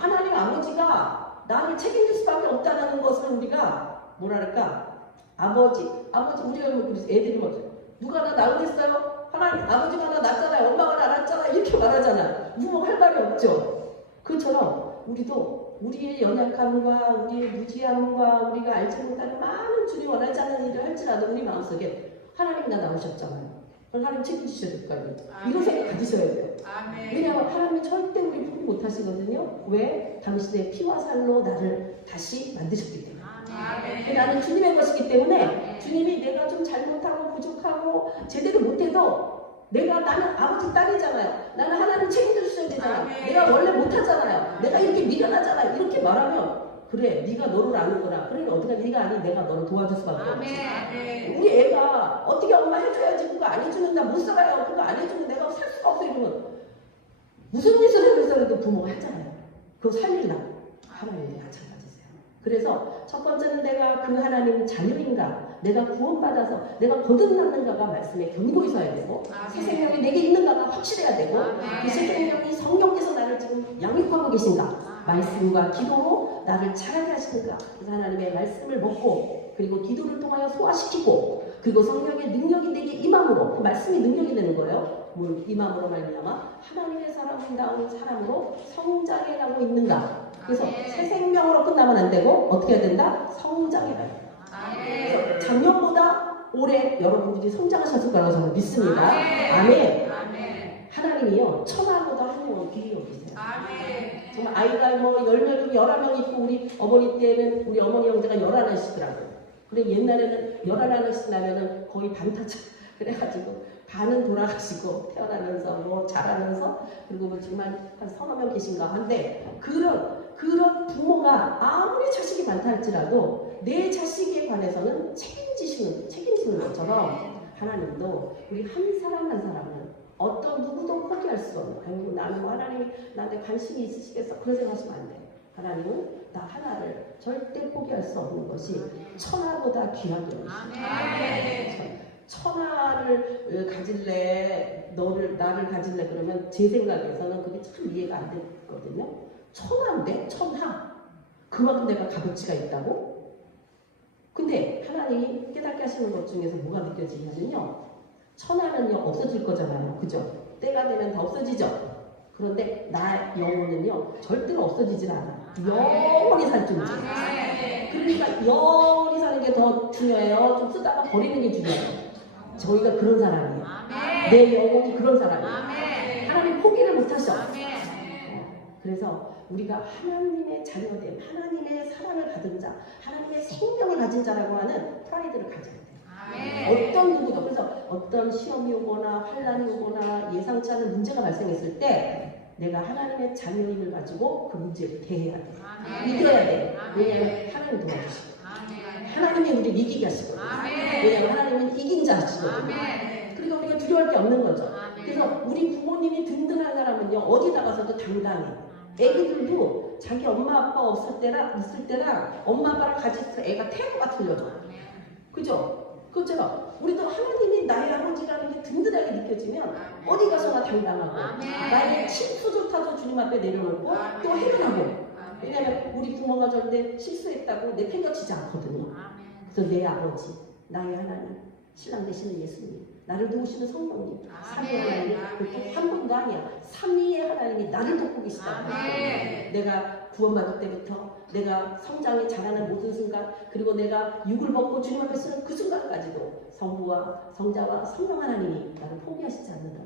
하나님 아버지가 나를 책임질 수밖에 없다는 것을 우리가 뭐랄까 아버지 우리가 그래서 애들이 뭐죠? 누가 나 낳으랬어요? 하나님 아버지가 나 낳았잖아요. 엄마가 나 낳았잖아요. 이렇게 말하잖아요. 부모가 할 말이 없죠. 그것처럼 우리도 우리의 연약함과 우리의 무지함과 우리가 알지 못하는 많은 주님 원하지 않는 일을 할지라도 우리 마음속에 하나님이 나 낳으셨잖아요. 그럼 하나님 책임지셔야 될 거 아니에요. 이런 생각 가지셔야 돼요. 왜냐하면 하나님이 절대 우리 포기 못 하시거든요. 왜? 당신의 피와 살로 나를 다시 만드셨기 때문에. 나는 주님의 것이기 때문에 주님이 내가 좀 잘못하고 부족하고 제대로 못해도 나는 아버지 딸이잖아요. 나는 하나님 책임져 주셔야 되잖아요. 내가 원래 못하잖아요. 내가 이렇게 미련하잖아요. 이렇게 말하면 그래 네가 너를 아는구나. 그러니까 어떻게 네가 아니 내가 너를 도와줄 수밖에 없지. 우리 애가 어떻게 엄마 해줘야지 그거 안 해주면 나 못 살아요. 그거 안 해주면 내가 살 수가 없어 이러면 무슨 짓을 해도 부모가 하잖아요. 그거 살리려고 하나님이 마찬가지세요. 그래서 첫 번째는 내가 그 하나님 자녀인가 내가 구원받아서 내가 거듭났는가가 말씀에 견고히 서야 되고 새 생명이 내게 있는가가 확실해야 되고 그 새 생명이 성령께서 나를 지금 양육하고 계신가 말씀과 기도로 나를 자라게 하시는가 그래서 하나님의 말씀을 먹고 그리고 기도를 통하여 소화시키고 그리고 성령의 능력이 내게 임함으로 그 말씀이 능력이 되는 거예요. 뭘 임함으로 말미암아 하나님의 사람다운 사람으로 성장해 가고 있는가. 그래서 새 생명으로 끝나면 안 되고 어떻게 해야 된다? 성장해 가야 된다. 그래서 작년보다 올해 여러분들이 성장하셨을 거라고 저는 믿습니다. 아멘. 하나님이요 천하보다 한 영혼 귀히 여기세요. 정말 아이가 뭐 10명, 11명 있고 우리 어머니 때는 우리 어머니 형제가 11이시더라고요. 근데 옛날에는 11씩 나면은 거의 반타작 그래가지고 반은 돌아가시고 태어나면서 뭐 자라면서 그리고 뭐 정말 한 서너 명 계신가 한데 그런 부모가 아무리 자식이 많다 할지라도 내 자식에 관해서는 책임지는 것처럼 하나님도 우리 한 사람 한 사람은 어떤 누구도 포기할 수 없는 아이고 나는 뭐 하나님이 나한테 관심이 있으시겠어 그런 생각하시면 안 돼. 하나님은 나 하나를 절대 포기할 수 없는 것이 천하보다 귀하게 여기십니다. 천하를 가질래 나를 가질래 그러면 제 생각에서는 그게 참 이해가 안 되거든요. 천하인데 천하 그만큼 내가 값어치가 있다고? 근데 하나님이 깨닫게 하시는 것 중에서 뭐가 느껴지냐면요. 천하는요 없어질 거잖아요. 그죠? 때가 되면 다 없어지죠. 그런데 나 영혼은요 절대로 없어지질 않아. 영원히 살 존재. 그러니까 영원히 사는 게 더 중요해요. 좀 쓰다가 버리는 게 중요해요. 저희가 그런 사람이에요. 내 영혼이 그런 사람이에요. 하나님 포기를 못 하셔. 그래서 우리가 하나님의 자녀됨, 하나님의 사랑을 받은 자, 하나님의 생명을 가진 자라고 하는 프라이드를 가져야 돼요. 어떤 누구도. 그래서 어떤 시험이 오거나 환란이 오거나 예상치 않은 문제가 발생했을 때 내가 하나님의 자녀임을 가지고 그 문제를 대해야 돼. 이겨야 돼. 왜냐하면 하나님 도와주시고 하나님이 우리를 이기게 하시거든요. 왜냐하면 하나님은 이긴 자 하시거든요. 그러니까 우리가 두려워할 게 없는 거죠. 그래서 우리 부모님이 든든한 사람은요 어디 나가서도 당당해. 애기들도 자기 엄마 아빠 있을 때랑 엄마 아빠랑 같이 있을 때 애가 태도가 틀려져. 그죠? 그렇죠. 우리도 하나님이 나의 아버지라는 게 든든하게 느껴지면 어디 가서나 당당하고 나의 실수조차도 주님 앞에 내려놓고 또 해결하고. 왜냐하면 우리 부모가 절대 실수했다고 내팽겨치지 않거든요. 그래서 내 아버지, 나의 하나님, 신랑 되시는 예수님, 나를 도우시는 성령님, 삼위의 하나님, 그것도 한 분도 아니야. 삼위의 하나님이 나를 돕고 계시다고. 내가 구원받을 때부터 내가 성장에 자라는 모든 순간, 그리고 내가 육을 벗고 주님 앞에 서는 그 순간까지도 성부와 성자와 성령 하나님이 나를 포기하시지 않는다.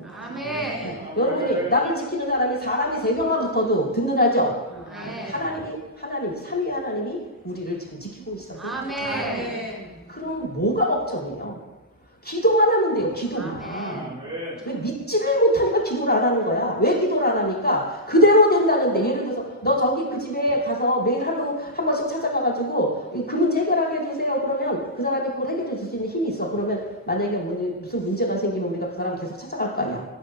여러분이 나를 지키는 사람이 3명만 붙어도 든든하죠? 하나님, 삼위 하나님이 우리를 지금 지키고 있어요. 그럼 뭐가 걱정이에요? 기도만 하면 돼요. 기도만. 왜 믿지를 못하니까 기도를 안 하는 거야? 왜 기도를 안 하니까? 그대로 된다는데. 예를 들어서 너 저기 그 집에 가서 매일 하루 한 번씩 찾아가가지고 그 문제 해결하게 해주세요. 그러면 그 사람이 그걸 해결해 줄 수 있는 힘이 있어. 그러면 만약에 무슨 문제가 생기면 우리가 그 사람 계속 찾아갈 거 아니야.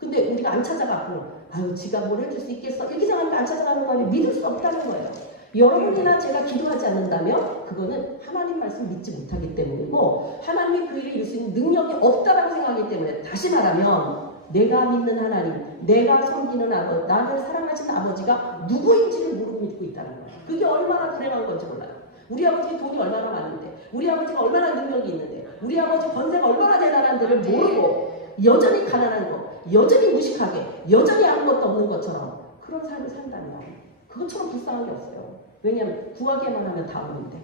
근데 우리가 안 찾아가고 아유 지가 뭘 해줄 수 있겠어 이렇게 생각하니까 안 찾아가는 거 아니에요. 믿을 수 없다는 거예요. 여러분이나 제가 기도하지 않는다면 그거는 하나님 말씀 믿지 못하기 때문이고 하나님이 그 일을 이룰 수 있는 능력이 없다라고 생각하기 때문에 다시 말하면 내가 믿는 하나님, 내가 섬기는 아버지, 나를 사랑하시는 아버지가 누구인지를 모르고 믿고 있다는 거예요. 그게 얼마나 불행한 건지 몰라요. 우리 아버지 돈이 얼마나 많은데 우리 아버지가 얼마나 능력이 있는데 우리 아버지 권세가 얼마나 대단한지를 모르고 여전히 가난한 거, 여전히 무식하게, 여전히 아무것도 없는 것처럼 그런 삶을 산다면 그것처럼 불쌍한 게 없어요. 왜냐하면 구하기만 하면 다 오는데.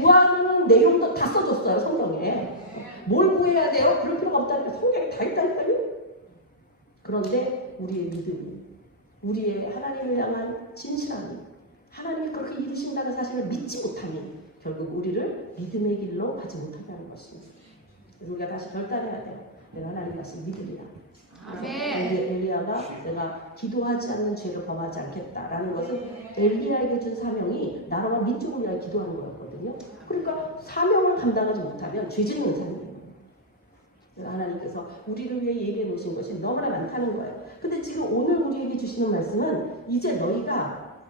구하는 내용도 다 써줬어요. 성경에. 뭘 구해야 돼요? 그럴 필요가 없다니까. 성경에 다 있다니까요. 그런데 우리의 믿음이, 우리의 하나님을 향한 진실함이, 하나님이 그렇게 이루신다는 사실을 믿지 못하니 결국 우리를 믿음의 길로 가지 못하게 하는 것입니다. 그래서 우리가 다시 결단해야 돼요. 내가 하나님 말씀 믿으리라. 엘리야가 내가 기도하지 않는 죄를 범하지 않겠다라는 것은 엘리야에게 준 사명이 나라와 민족을 위하여 기도하는 거였거든요. 그러니까 사명을 감당하지 못하면 죄 짓는 삶이에요. 하나님께서 우리를 위해 얘기해 놓으신 것이 너무나 많다는 거예요. 근데 지금 오늘 우리에게 주시는 말씀은 이제 너희가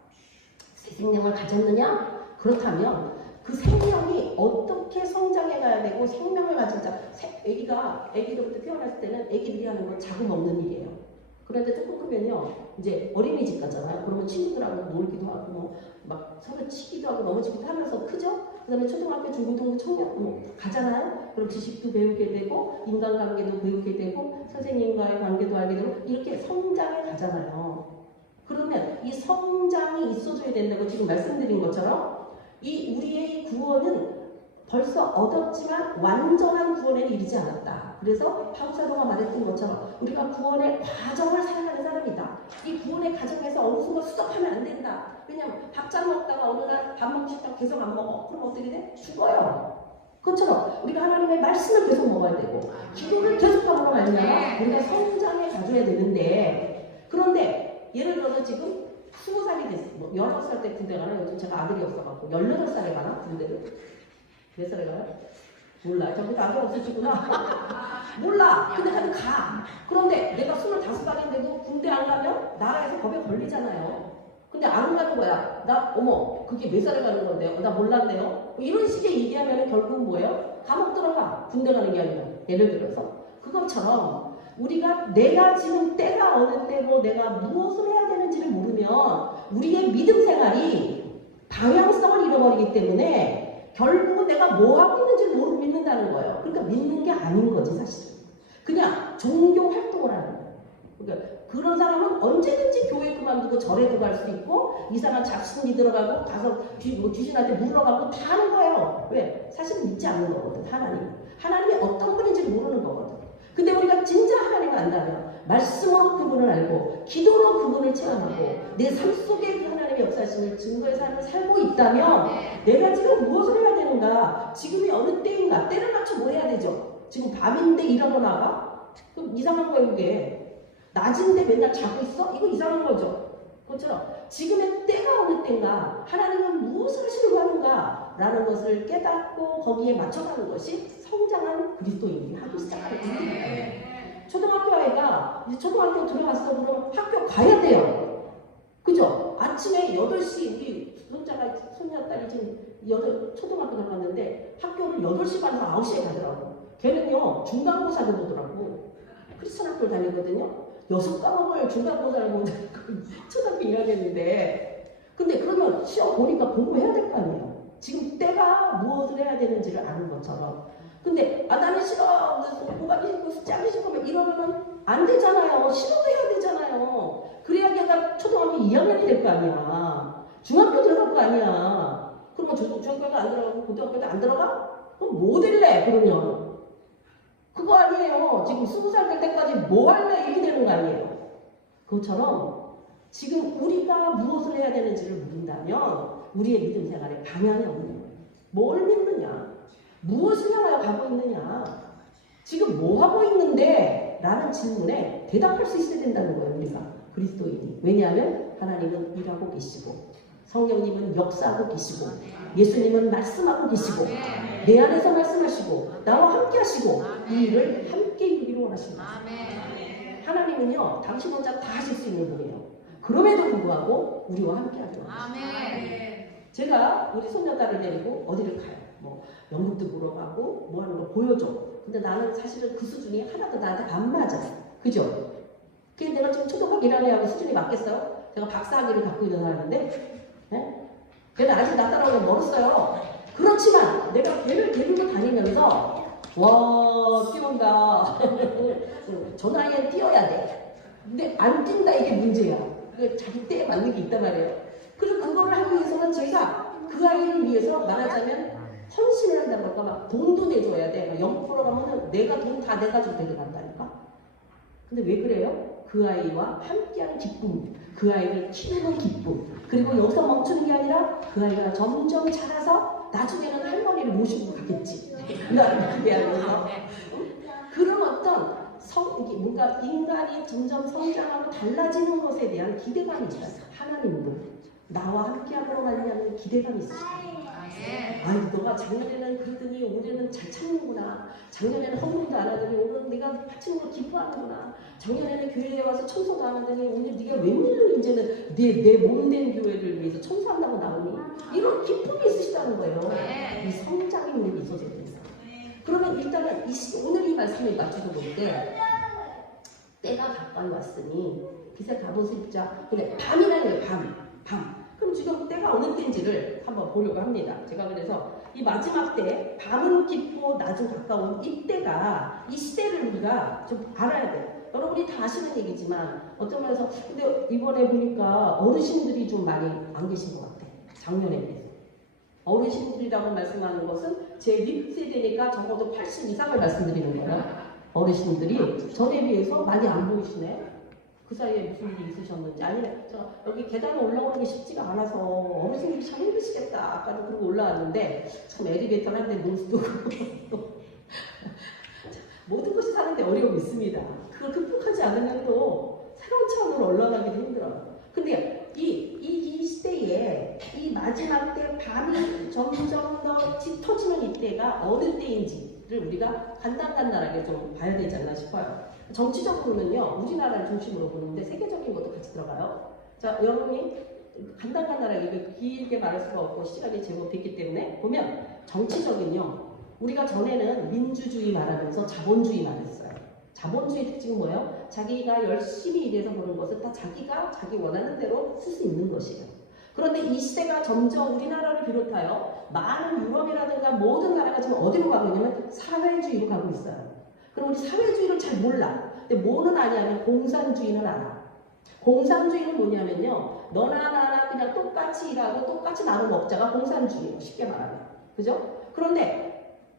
새 생명을 가졌느냐? 그렇다면 그 생명이 어떻게 성장해 가야 되고 생명을 가진 자, 애기들부터 태어났을 때는 애기들이 하는 건 자고 먹는 일이에요. 그런데 조금 크면요, 이제 어린이집 가잖아요. 그러면 친구들하고 놀기도 하고, 막 서로 치기도 하고 넘어지기도 하면서 크죠? 그 다음에 초등학교, 중고등부, 청년, 가잖아요? 그럼 지식도 배우게 되고, 인간관계도 배우게 되고, 선생님과의 관계도 알게 되고, 이렇게 성장해 가잖아요. 그러면 이 성장이 있어줘야 된다고 지금 말씀드린 것처럼, 이 우리의 구원은 벌써 얻었지만 완전한 구원에 이르지 않았다. 그래서 파우사도가 말했던 것처럼 우리가 구원의 과정을 살아가는 사람이다. 이 구원의 과정에서 어느 순간 수덕하면 안 된다. 왜냐면 밥잘 먹다가 어느 날 밥 먹고 싶다가 계속 안 먹어. 그럼 어떻게 돼? 죽어요. 그것처럼 우리가 하나님의 말씀을 계속 먹어야 되고 기도를 계속함으로 말미암아 우리가 성장해 가져야 되는데, 그런데 예를 들어서 지금 20살이 됐어. 16살 때 군대 가나? 요즘 제가 아들이 없어갖고 18살에 가나? 군대를? 몇 살에 가요? 몰라. 저보다 아들 없으시구나. 몰라. 근데 가면 가. 그런데 내가 25살인데도 군대 안 가면 나라에서 법에 걸리잖아요. 근데 안 가는 거야. 나 어머 그게 몇 살에 가는 건데요? 나 몰랐네요. 이런 식의 얘기하면 결국은 뭐예요? 감옥 들어가. 군대 가는 게 아니라. 예를 들어서 그것처럼 우리가 내가 지금 때가 어느 때고 내가 무엇을 해야 되는지를 모르면 우리의 믿음 생활이 방향성을 잃어버리기 때문에 결국은 내가 뭐 하고 있는지를 모르고 믿는다는 거예요. 그러니까 믿는 게 아닌 거지 사실. 그냥 종교 활동을 하는 거예요. 그러니까 그런 사람은 언제든지 교회 그만두고 절에도 갈 수 있고 이상한 잡신이 들어가고 가서 귀신한테 물어가고 다 하는 거예요. 왜? 사실 믿지 않는 거거든. 하나님이 어떤 분인지 모르는 거거든. 근데 우리가 진짜 하나님을 안다면 말씀으로 그분을 알고 기도로 그분을 체험하고 내 삶 속에 그 하나님의 역사심을 증거의 삶을 살고 있다면 내가 지금 무엇을 해야 되는가? 지금이 어느 때인가? 때를 맞춰 뭐 해야 되죠? 지금 밤인데 일하고 나가? 그럼 이상한 거예요 그게. 낮인데 맨날 자고 있어? 이거 이상한 거죠. 그것처럼 지금의 때가 어느 때인가? 하나님은 무엇을 하시려고 하는가? 라는 것을 깨닫고 거기에 맞춰가는 것이 성장한 그리스도인이 하기 시작하는 일입니다. 초등학교 아이가 이제 초등학교 들어갔어. 그러면 학교 가야 돼요. 그죠? 아침에 8시 우리 손녀딸이 지금 초등학교 들어갔는데 학교를 8시 반에서 9시에 가더라고. 걔는요 중간고사를 보더라고. 크리스천 학교를 다니거든요. 6과목을 중간고사를 보는 초등학교 1학년인데 근데 그러면 시험 보니까 공부해야 될 거 아니에요. 지금 때가 무엇을 해야 되는지를 아는 것처럼. 근데 나는 싫어. 공부하기 싫고 숫자 하기 싫고 이러면 안 되잖아요. 싫어도 해야 되잖아요. 그래야 걔가 초등학교 2학년이 될 거 아니야. 중학교 들어갈 거 아니야. 그러면 중학교도 안 들어가고 고등학교도 안 들어가? 그럼 뭐 될래 그러면? 그거 아니에요. 지금 20살 될 때까지 뭐 할래? 이렇게 되는 거 아니에요. 그것처럼 지금 우리가 무엇을 해야 되는지를 모른다면 우리의 믿음 생활에 방향이 없는 거예요. 뭘 믿느냐? 무엇을 향하여 가고 있느냐? 지금 뭐 하고 있는데? 라는 질문에 대답할 수 있어야 된다는 거예요. 우리가 그리스도인이. 왜냐하면 하나님은 일하고 계시고 성령님은 역사하고 계시고 예수님은 말씀하고 계시고 내 안에서 말씀하시고 나와 함께 하시고 이 일을 함께 이루기를 원하십니다. 하나님은요 당신 혼자 다 하실 수 있는 분이에요. 그럼에도 불구하고 우리와 함께 하죠. 제가 우리 손녀딸을 데리고 어디를 가요. 뭐 영국도 보러 가고 뭐 하는 거 보여줘. 근데 나는 사실은 그 수준이 하나도 나한테 안 맞아. 그죠? 그게 내가 지금 초등학교 1학년하고 수준이 맞겠어요? 제가 박사학위를 갖고 있는 사람인데 네? 걔는 아직 나 따라오기 멀었어요. 그렇지만 내가 걔를 데리고 다니면서 와 뛰어온다. 저 나이엔 뛰어야 돼. 근데 안 뛴다 이게 문제야. 자기 때에 맞는 게 있단 말이에요. 그리고 그거를 하기 위해서는 제가 그 아이를 위해서 말하자면 헌신을 한다고 할까 막 돈도 내줘야 돼. 영국 보러 가면은 내가 돈 다 내가지고 데려간다니까. 근데 왜 그래요? 그 아이와 함께하는 기쁨, 그 아이를 키우는 기쁨, 그리고 여기서 멈추는 게 아니라 그 아이가 점점 자라서 나중에는 할머니를 모시고 가겠지. 나 기대하면서 그런 어떤 이게 뭔가 인간이 점점 성장하고 달라지는 것에 대한 기대감이 있어요. 하나님도 나와 함께하므로 말미암는 기대감이 있으시다. 아이 너가 작년에는 그러더니 올해는 잘 참는구나. 작년에는 헌금도 안 하더니 오늘 네가 바치는 걸 기뻐하는구나. 작년에는 교회에 와서 청소도 안 하더니 오늘 네가 웬일로 이제는 내 몸된 교회를 위해서 청소한다고 나오니 이런 기쁨이 있으시다는 거예요. 이 성장이 우리에게 있어져야 됩니다. 그러면 일단은 오늘 이 말씀을 맞춰서 볼 때 때가 가까이 왔으니 빛의 갑옷을 입자. 근데 밤이라는 거예요. 밤. 그럼 지금 때가 어느 때인지를 한번 보려고 합니다. 제가 그래서 이 마지막 때, 밤은 깊고 낮은 가까운 이때가, 이 시대를 우리가 좀 알아야 돼요. 여러분이 다 아시는 얘기지만 어떤 면에서 근데 이번에 보니까 어르신들이 좀 많이 안 계신 것 같아요. 작년에 비해서. 어르신들이라고 말씀하는 것은 제 윗세대니까 적어도 80 이상을 말씀드리는 거예요. 어르신들이 전에 비해서 많이 안 보이시네. 그 사이에 무슨 일이 있으셨는지. 아니면 저 여기 계단 올라오는 게 쉽지가 않아서 어르신들이 참 힘드시겠다. 아까도 그러고 올라왔는데 참 에리베이터 한대 논스도 모든 것이 사는데 어려움이 있습니다. 그걸 극복하지 않으면 또 새로운 차원으로 올라가기도 힘들어요. 근데 이 시대에 이 마지막 때 밤이 점점 더 짙어지는 이때가 어느 때인지를 우리가 간단하게 좀 봐야 되지 않나 싶어요. 정치적으로는요, 우리나라를 중심으로 보는데 세계적인 것도 같이 들어가요. 자, 여러분이 간단하게 길게 말할 수가 없고 시간이 제법 됐기 때문에 보면 정치적인요, 우리가 전에는 민주주의 말하면서 자본주의 말했어요. 자본주의 특징은 뭐예요? 자기가 열심히 일해서 버는 것을 다 자기가 자기 원하는 대로 쓸 수 있는 것이에요. 그런데 이 시대가 점점 우리나라를 비롯하여 많은 유럽이라든가 모든 나라가 지금 어디로 가고 있냐면 사회주의로 가고 있어요. 그럼 우리 사회주의를 잘 몰라. 근데 뭐는 아냐면 공산주의는 알아. 공산주의는 뭐냐면요, 너나 나나 그냥 똑같이 일하고 똑같이 나눠 먹자가 공산주의예요. 쉽게 말하면. 그죠? 그런데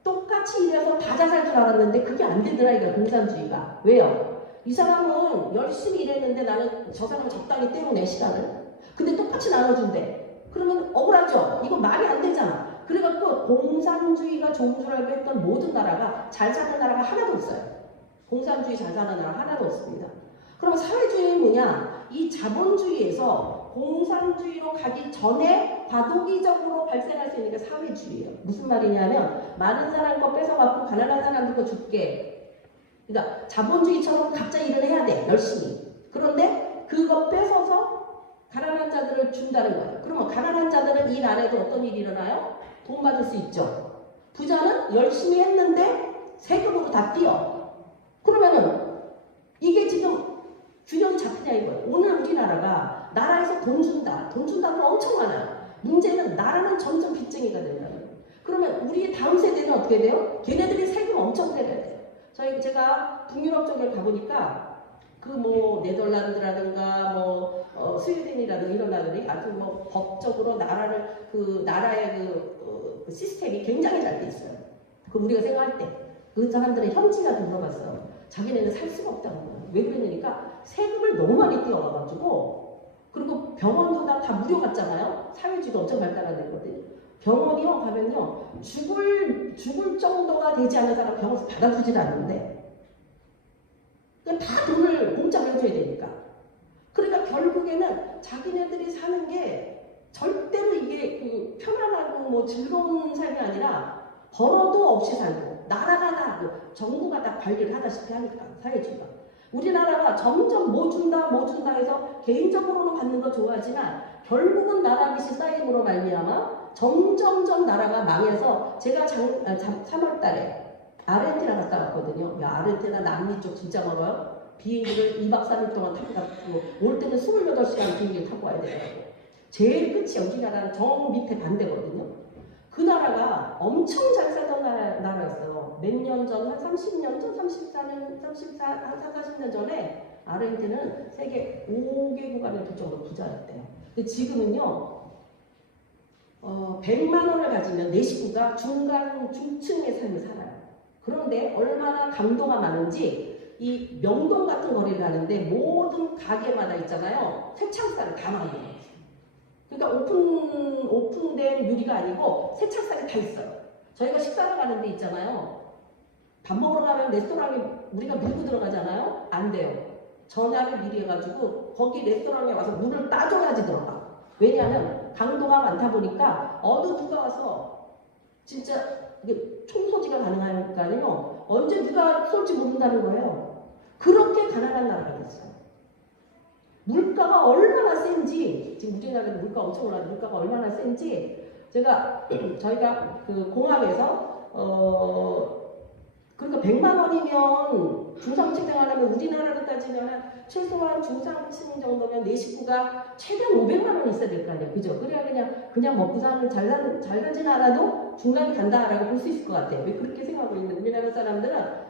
똑같이 일해서 다 잘 살 줄 알았는데 그게 안 되더라, 이거 공산주의가. 왜요? 이 사람은 열심히 일했는데 나는 저 사람은 적당히 때우내 시간을. 근데 똑같이 나눠준대. 그러면 억울하죠? 이거 말이 안 되잖아. 그래갖고 공산주의가 좋은 줄 알고 했던 모든 나라가 잘 사는 나라가 하나도 없어요. 공산주의 잘 사는 나라 하나도 없습니다. 그럼 사회주의는 뭐냐? 이 자본주의에서 공산주의로 가기 전에 과도기적으로 발생할 수 있는 게 사회주의예요. 무슨 말이냐면 많은 사람 거 뺏어갖고 가난한 사람들 거 줄게. 그러니까 자본주의처럼 각자 일을 해야 돼. 열심히. 그런데 그거 뺏어서 가난한 자들을 준다는 거예요. 그러면 가난한 자들은 일 안 해도 어떤 일이 일어나요? 돈 받을 수 있죠. 부자는 열심히 했는데 세금으로 다 띄어. 그러면은 이게 지금 균형이 잡히냐 이거예요. 오늘 우리나라가 나라에서 돈 준다는 거 엄청 많아요. 문제는 나라는 점점 빚쟁이가 된다는 거예요. 그러면 우리의 다음 세대는 어떻게 돼요? 걔네들이 세금 엄청 내야 돼요. 제가 북유럽 쪽에 가보니까 그 뭐 네덜란드라든가 스웨덴이라든가 이런 나라들이 아주 뭐 법적으로 나라의 그 시스템이 굉장히 잘 돼 있어요. 그 우리가 생각할 때 그 사람들의 현지한테 물어봤어요. 자기네는 살 수가 없다는 거예요. 왜 그랬냐니까 세금을 너무 많이 띄워가지고, 그리고 병원도 다 무료 같잖아요. 사회주의도 엄청 발달한 데거든요. 병원이요 가면요 죽을 정도가 되지 않는 사람 병원에서 받아주질 않는데 그냥 다 돈을 공짜로 해줘야 되니까. 그러니까 결국에는 자기네들이 사는 게 절대로 이게 그 편안하고 뭐 즐거운 삶이 아니라 벌어도 없이 살고, 나라가 다 정부가 다 관리를 하다시피 하니까 사회주의가. 우리나라가 점점 뭐 준다 해서 개인적으로는 받는 거 좋아하지만 결국은 나라 빚이 쌓임으로 말미암아 점점점 나라가 망해서, 제가 3월 달에 아르헨티나 갔다 왔거든요. 야, 아르헨티나 남미 쪽 진짜 멀어요. 비행기를 2박 3일 동안 타고 갔고, 올 때는 28시간 비행기를 타고 와야 되더라고요. 제일 끝이 우리나라는 정 밑에 반대거든요. 그 나라가 엄청 잘 살던 나라였어요. 몇 년 전, 한 30년 전, 40년 전에 아르헨티나는 세계 5개국 안에 들 정도로 부자였대요. 근데 지금은요, 100만 원을 가지면 내 식구가 중층의 삶을 살아요. 그런데 얼마나 강도가 많은지, 이 명동 같은 거리를 가는데 모든 가게마다 있잖아요. 쇠창살을 다 만들어요. 그러니까 오픈된 유리가 아니고 쇠창살이 다 있어요. 저희가 식사를 가는 데 있잖아요. 밥 먹으러 가면 레스토랑에 우리가 밀고 들어가잖아요. 안 돼요. 전화를 미리 해가지고 거기 레스토랑에 와서 물을 따줘야지 들어가. 왜냐하면 강도가 많다 보니까 어느 누가 와서 진짜 이게 총소지가 가능하니까요. 언제 누가 쏠지 모른다는 거예요. 그렇게 가난한 나라가 됐어요. 물가가 얼마나 센지, 지금 우리나라도 물가 엄청 올라서 물가가 얼마나 센지, 저희가 그 공항에서 그러니까 100만 원이면 중상층 하려면 우리나라로 따지면 최소한 중상층 정도면 내 식구가 최대한 500만 원이 있어야 될 거 아니야. 그죠? 그래야 그냥 먹고 사는 잘 살진 않아도 중간에 간다라고 볼 수 있을 것 같아요. 왜 그렇게 생각하고 있는데 우리나라 사람들은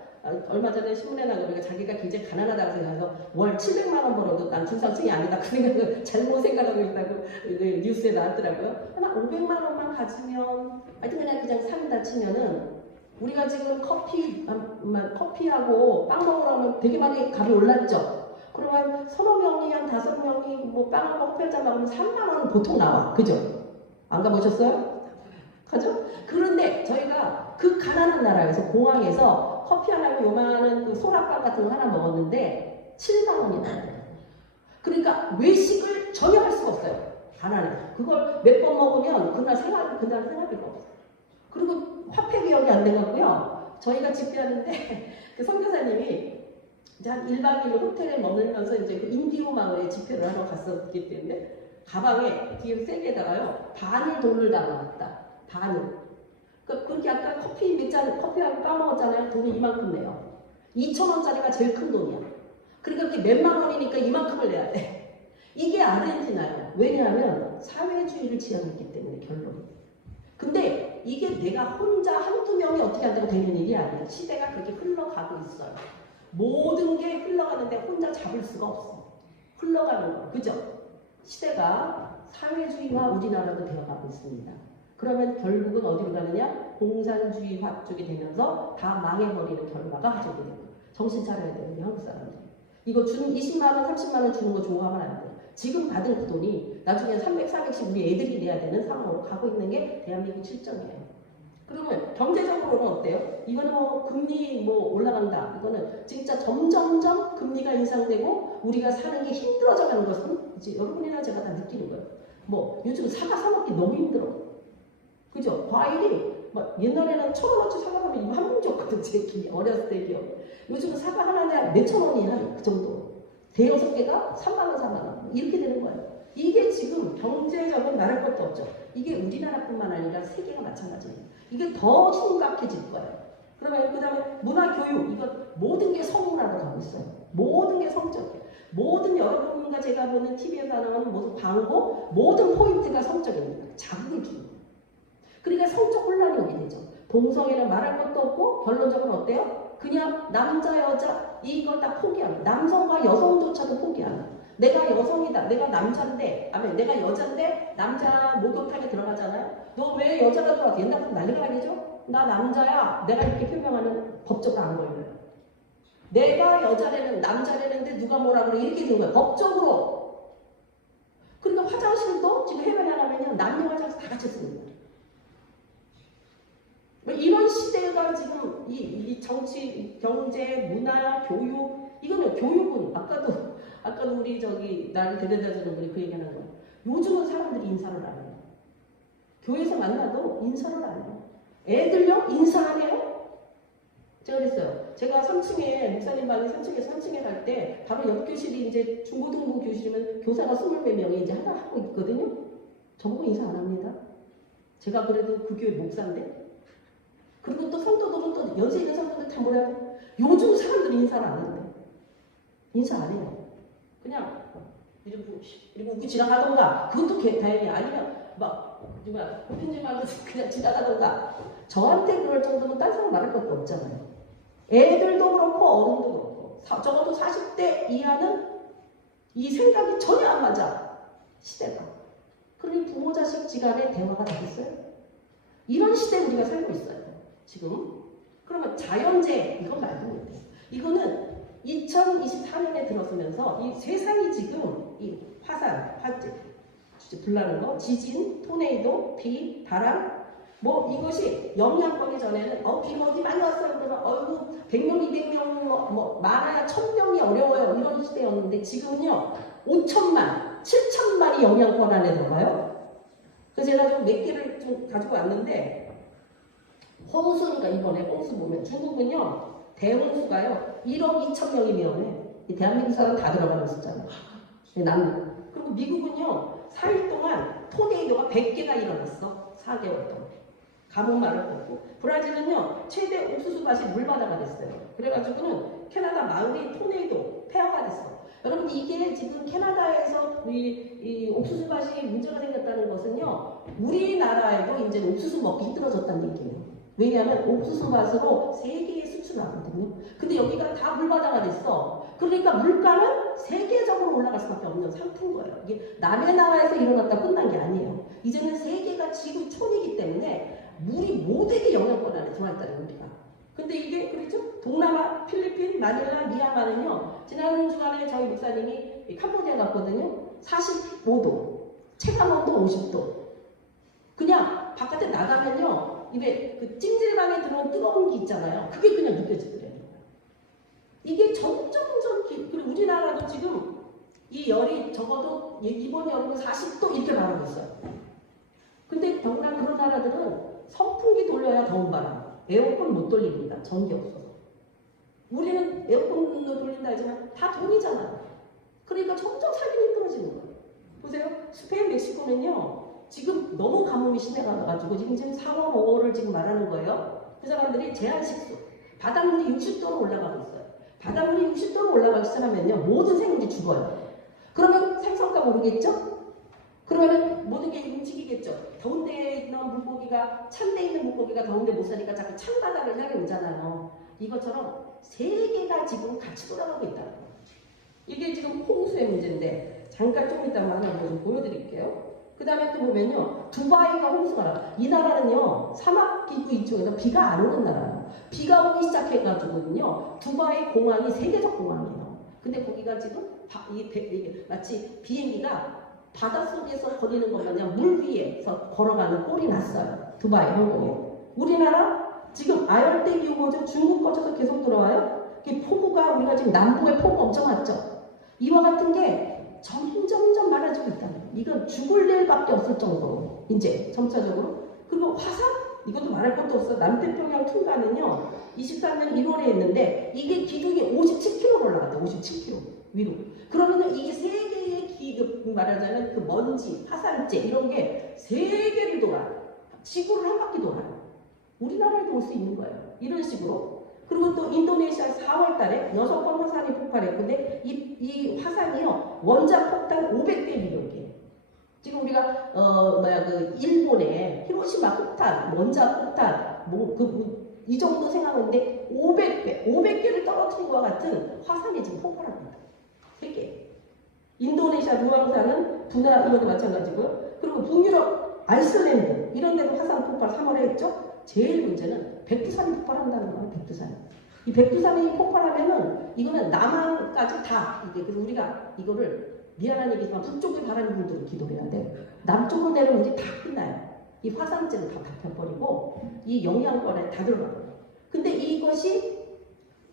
얼마 전에 신문에 나가니까 자기가 굉장히 가난하다고 생각해서 월 700만 원 벌어도 난 중상층이 아니다. 그 생각을 잘못 생각하고 있다고 뉴스에 나왔더라고요. 하나 500만 원만 가지면 하여튼 그냥 산다 치면은 우리가 지금 커피하고 빵 먹으러 가면 되게 많이 값이 올랐죠. 그러면 서너 명이 한 5명이 뭐 빵하고 커피 한잔 먹으면 3만 원은 보통 나와. 그죠? 안 가보셨어요? 그죠? 그런데 저희가 그 가난한 나라에서 공항에서 커피 하나고 요만한 그 소라빵 같은 거 하나 먹었는데 7만 원이 나요. 그러니까 외식을 전혀 할 수가 없어요. 가난해. 그걸 몇 번 먹으면 그날 생활비가 없어요. 그리고 화폐 기억이 안 돼갖고요. 저희가 집회하는데 그 선교사님이 이제 한 1박 2일 호텔에 머물면서 이제 그 인디오 마을에 집회를 하러 갔었기 때문에 가방에 뒤에 세게다가요 반을 돈을 담아놨다. 반을. 그렇게 아까 커피하고 빵 먹었잖아요. 돈이 이만큼 내요. 2,000원짜리가 제일 큰 돈이야. 그러니까 그게 몇만 원이니까 이만큼을 내야 돼. 이게 아르헨티나예요. 왜냐하면 사회주의를 지향했기 때문에 결론이. 근데 이게 내가 혼자 한두 명이 어떻게 한다고 되는 일이 아니에요. 시대가 그렇게 흘러가고 있어요. 모든 게 흘러가는데 혼자 잡을 수가 없어. 흘러가는 거. 그죠? 시대가 사회주의와 우리나라도 되어가고 있습니다. 그러면 결국은 어디로 가느냐? 공산주의화 쪽이 되면서 다 망해버리는 결과가 가져오게 됩니다. 정신 차려야 되는 게 한국 사람들이. 이거 20만 원, 30만 원 주는 거 좋아하면 안 돼요. 지금 받은 그 돈이 나중에 300, 400씩 우리 애들이 내야 되는 상황으로 가고 있는 게 대한민국 실정이에요. 그러면 경제적으로는 어때요? 이거는 뭐 금리 올라간다. 이거는 진짜 점점점 금리가 인상되고 우리가 사는 게 힘들어져 가는 것은 이제 여러분이나 제가 다 느끼는 거예요. 요즘 사과 사 먹기 너무 힘들어. 그죠? 과일이 옛날에는 1,000원어치 사과 사면 이거 한 봉지였거든. 제 어렸을 때 기억. 요즘은 사과 하나에 몇천 원이나 그 정도. 대여섯 개가 3만 원, 4만 원 이렇게 되는 거예요. 이게 지금 경제적으로 말할 것도 없죠. 이게 우리나라뿐만 아니라 세계가 마찬가지예요. 이게 더 심각해질 거예요. 그러면 그 다음에 문화, 교육, 이건 모든 게 성문화로 가고 있어요. 모든 게 성적이에요. 모든 여러분과 제가 보는 TV에서 나오는 모든 광고, 모든 포인트가 성적입니다. 자극을 주는 거예요. 그러니까 성적 혼란이 오게 되죠. 동성애는 말할 것도 없고 결론적으로 어때요? 그냥 남자, 여자 이걸 다 포기하는 남성과 여성조차도 포기하는 내가 여성이다. 내가 남자인데 내가 여자인데 남자 목욕탕에 들어가잖아요. 너 왜 여자가 들어가서 옛날 같은 난리가 아니죠? 나 남자야. 내가 이렇게 표명하는 법적으로 안 걸려요. 내가 여자라는 남자라는데 누가 뭐라 그래 이렇게 된 거예요. 법적으로. 그러니까 화장실도 지금 해외 나가면요 남녀 화장실 다 같이 씁니다. 이런 시대가 지금 이 정치, 경제, 문화, 교육 이거는 교육은 아까도 우리 나를 데려다주는 분이 그 얘기하는 거예요. 요즘은 사람들이 인사를 안 해요. 교회에서 만나도 인사를 안 해요. 애들요 인사 안 해요. 제가 그랬어요. 제가 3층에 목사님 방이 3층에 갈 때 바로 옆 교실이 이제 중고등부 교실이면 교사가 20몇 명이 이제 하고 있거든요. 저보고 인사 안 합니다. 제가 그래도 그 교회 목사인데. 그리고 또 성도들은 또 연세 있는 성도들 다 뭐라고 요즘 사람들이 인사를 안 하는데 인사 안 해요. 그냥 이러고 웃고 지나가던가 그것도 다행이에요. 아니면 호핀님하고 그냥 지나가던가 저한테 그럴 정도면 딴 사람 말할 것도 없잖아요. 애들도 그렇고 어른도 그렇고 적어도 40대 이하는 이 생각이 전혀 안 맞아. 시대가. 그러니 부모 자식 지간에 대화가 되겠어요? 이런 시대에 우리가 살고 있어요. 지금. 그러면 자연재해 이건 말도 못해요. 이거는 2024년에 들어서면서 이 세상이 지금 이 화산, 화재, 불나는 거, 지진, 토네이도, 비, 바람 이것이 영향권이 전에는 비가 어디 많이 왔어요. 그러면 100명, 200명 많아야 1000명이 어려워요. 이런 시대였는데 지금은요 5천만, 7천만이 영향권 안에 들어가요. 그래서 제가 좀 몇 개를 좀 가지고 왔는데 홍수니까 이번에 홍수 보면 중국은요 대홍수가요 1억 2천 명이 위험해. 대한민국 사람 다 들어가는 숫자예요. 그리고 미국은요 4일 동안 토네이도가 100개가 일어났어. 4개월 동안. 가뭄말을 걷고 브라질은요 최대 옥수수밭이 물바다가 됐어요. 그래가지고는 캐나다 마을이 토네이도 폐허가 됐어. 여러분 이게 지금 캐나다에서 이 옥수수밭이 문제가 생겼다는 것은요 우리나라에도 이제 옥수수 먹기 힘들어졌다는 얘기예요. 왜냐하면 옥수수밭으로 세계에 수출하거든요. 근데 여기가 다 물바다가 됐어. 그러니까 물가는 세계적으로 올라갈 수밖에 없는 상태인 거예요. 이게 남의 나라에서 일어났다 끝난 게 아니에요. 이제는 세계가 지구촌이기 때문에 물이 모두에게 영향권 안에 들어와 있다는 겁니다. 근데 이게 그렇죠? 동남아, 필리핀, 마닐라, 미얀마는요. 지난 주간에 저희 목사님이 캄보디아 갔거든요. 45도, 체감온도 50도. 그냥 바깥에 나가면요. 입에 그 찜질방에 들어온 뜨거운 기 있잖아요. 그게 그냥 느껴지더래요. 이게 점점 그리고 우리나라도 지금 이 열이 적어도 이번 여름은 40도 이렇게 말하고 있어요. 근데 더구나 그런 나라들은 선풍기 돌려야 더운 바람. 에어컨 못 돌립니다. 전기 없어서. 우리는 에어컨도 돌린다 하지만 다 돈이잖아요. 그러니까 점점 살기 힘들어지는 거예요. 보세요. 스페인, 멕시코는요. 지금 너무 가뭄이 심해가지고 지금 4월, 5월을 지금 말하는 거예요. 그 사람들이 제한식수. 바닷물이 60도로 올라가고 있어요. 바닷물이 60도로 올라가기 시작하면요. 모든 생물이 죽어요. 그러면 생선가 모르겠죠? 그러면 모든 게 움직이겠죠. 더운 데에 있는 물고기가 찬 데 있는 물고기가 더운 데 못 사니까 자꾸 찬 바다를 향해 오잖아요. 이것처럼 세계가 지금 같이 돌아가고 있다는 거예요. 이게 지금 홍수의 문제인데 잠깐 좀 이따 하나 좀 보여드릴게요. 그 다음에 또 보면요. 두바이가 홍수가 나. 이 나라는요. 사막기구 이쪽에서 비가 안 오는 나라예요. 비가 오기 시작해가지고는요. 두바이 공항이 세계적 공항이에요. 근데 거기가 지금 이게 마치 비행기가 바닷속에서 거리는 것 마냥 물 위에서 걸어가는 꼴이 났어요. 두바이 항공에. 우리나라 지금 아열대 기후거죠. 중국 거쳐서 계속 들어와요. 이 폭우가 우리가 지금 남부에 폭우 엄청 왔죠. 이와 같은 게 점점 많아지고 있다는 거예요. 이건 죽을 일밖에 없을 정도로 이제 점차적으로. 그리고 화산 이것도 말할 것도 없어. 남태평양 통과는요 23년 1월에 했는데 이게 기둥이 57km로 올라갔대. 57km 위로. 그러면은 이게 세계의 말하자면 그 먼지, 화산재 이런 게 세계를 돌아요. 지구를 한 바퀴 돌아요. 우리나라에도 올 수 있는 거예요. 이런 식으로. 그리고 또 인도네시아 4월 달에 6번 화산이 폭발했고, 근데 이 화산이요, 원자 폭탄 500배 미력이에요. 지금 우리가, 그, 일본의 히로시마 폭탄, 원자 폭탄, 이 정도 생각하는데 500개를 떨어뜨린 것과 같은 화산이 지금 폭발합니다. 3개. 인도네시아 루앙사는 분화 이것도 마찬가지고요. 그리고 북유럽 아이슬란드 이런 데도 화산 폭발 3월에 했죠. 제일 문제는 백두산이 폭발한다는 거예요. 백두산. 이 백두산이 폭발하면은 이거는 남한까지 다 이게 그래서 우리가 이거를 미안한 얘기지만 북쪽에 바라는 분들은 기도를 해야 돼. 남쪽으로 내려오면 이제 다 끝나요. 이 화산재는 다 덮여버리고 이 영향권에 다 들어가요. 근데 이것이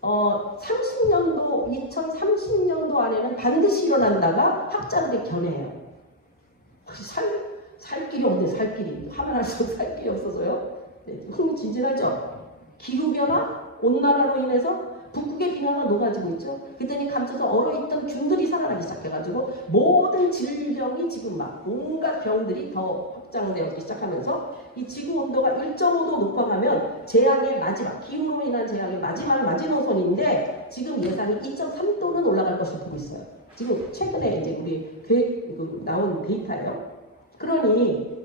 2030년도 안에는 반드시 일어난다가 학자들이 견해해요. 혹시 살 길이 없네, 살 길이. 화면 할수록 살 길이 없어서요. 네, 흥미진진하죠? 기후변화, 온난화로 인해서 북극의 빙하가 녹아지고 있죠. 그랬더니 감춰서 얼어있던 균들이 살아나기 시작해가지고 모든 질병이 지금 막 온갖 병들이 더 확장되기 시작하면서 이 지구 온도가 1.5도 높아가면 재앙의 마지막, 기후로 인한 재앙의 마지막 마지노선인데 지금 예상이 2.3도는 올라갈 것으로 보고 있어요. 지금 최근에 이제 우리 나온 데이터예요. 그러니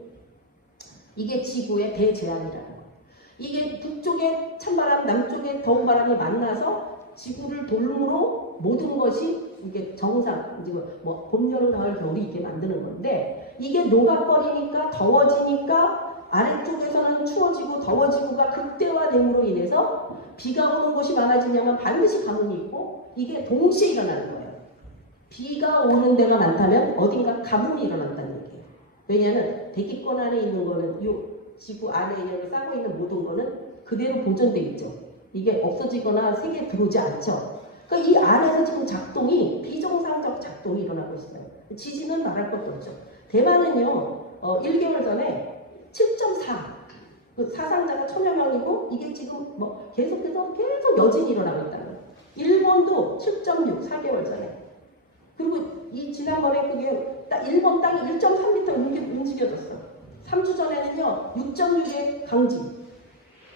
이게 지구의 대재앙이라는 거예요. 이게 북쪽에 찬바람, 남쪽에 더운 바람이 만나서 지구를 돌므로 모든 것이 이게 정상, 뭐 봄, 여름, 가을, 겨울이 있게 만드는 건데 이게 녹아버리니까 더워지니까 아래쪽에서는 추워지고 더워지고가 극대화됨으로 인해서 비가 오는 곳이 많아지냐면 반드시 가뭄이 있고 이게 동시에 일어나는 거예요. 비가 오는 데가 많다면 어딘가 가뭄이 일어난다는 얘기예요. 왜냐하면 대기권 안에 있는 거는 이 지구 안에 영향을 싸고 있는 모든 거는 그대로 보존되어 있죠. 이게 없어지거나 세계에 들어오지 않죠. 그러니까 이 안에서 지금 작동이 비정상적 작동이 일어나고 있어요. 지진은 말할 것도 없죠. 대만은요 1개월 전에 7.4 그 사상자가 1000여 명이고 이게 지금 뭐 계속해서 계속 여진이 일어나고 있다는 거예요. 일본도 7.6 4개월 전에. 그리고 이 지난번에 그게 딱 일본 땅이 1.3m 움직여졌어. 3주 전에는요 6.6의 강진.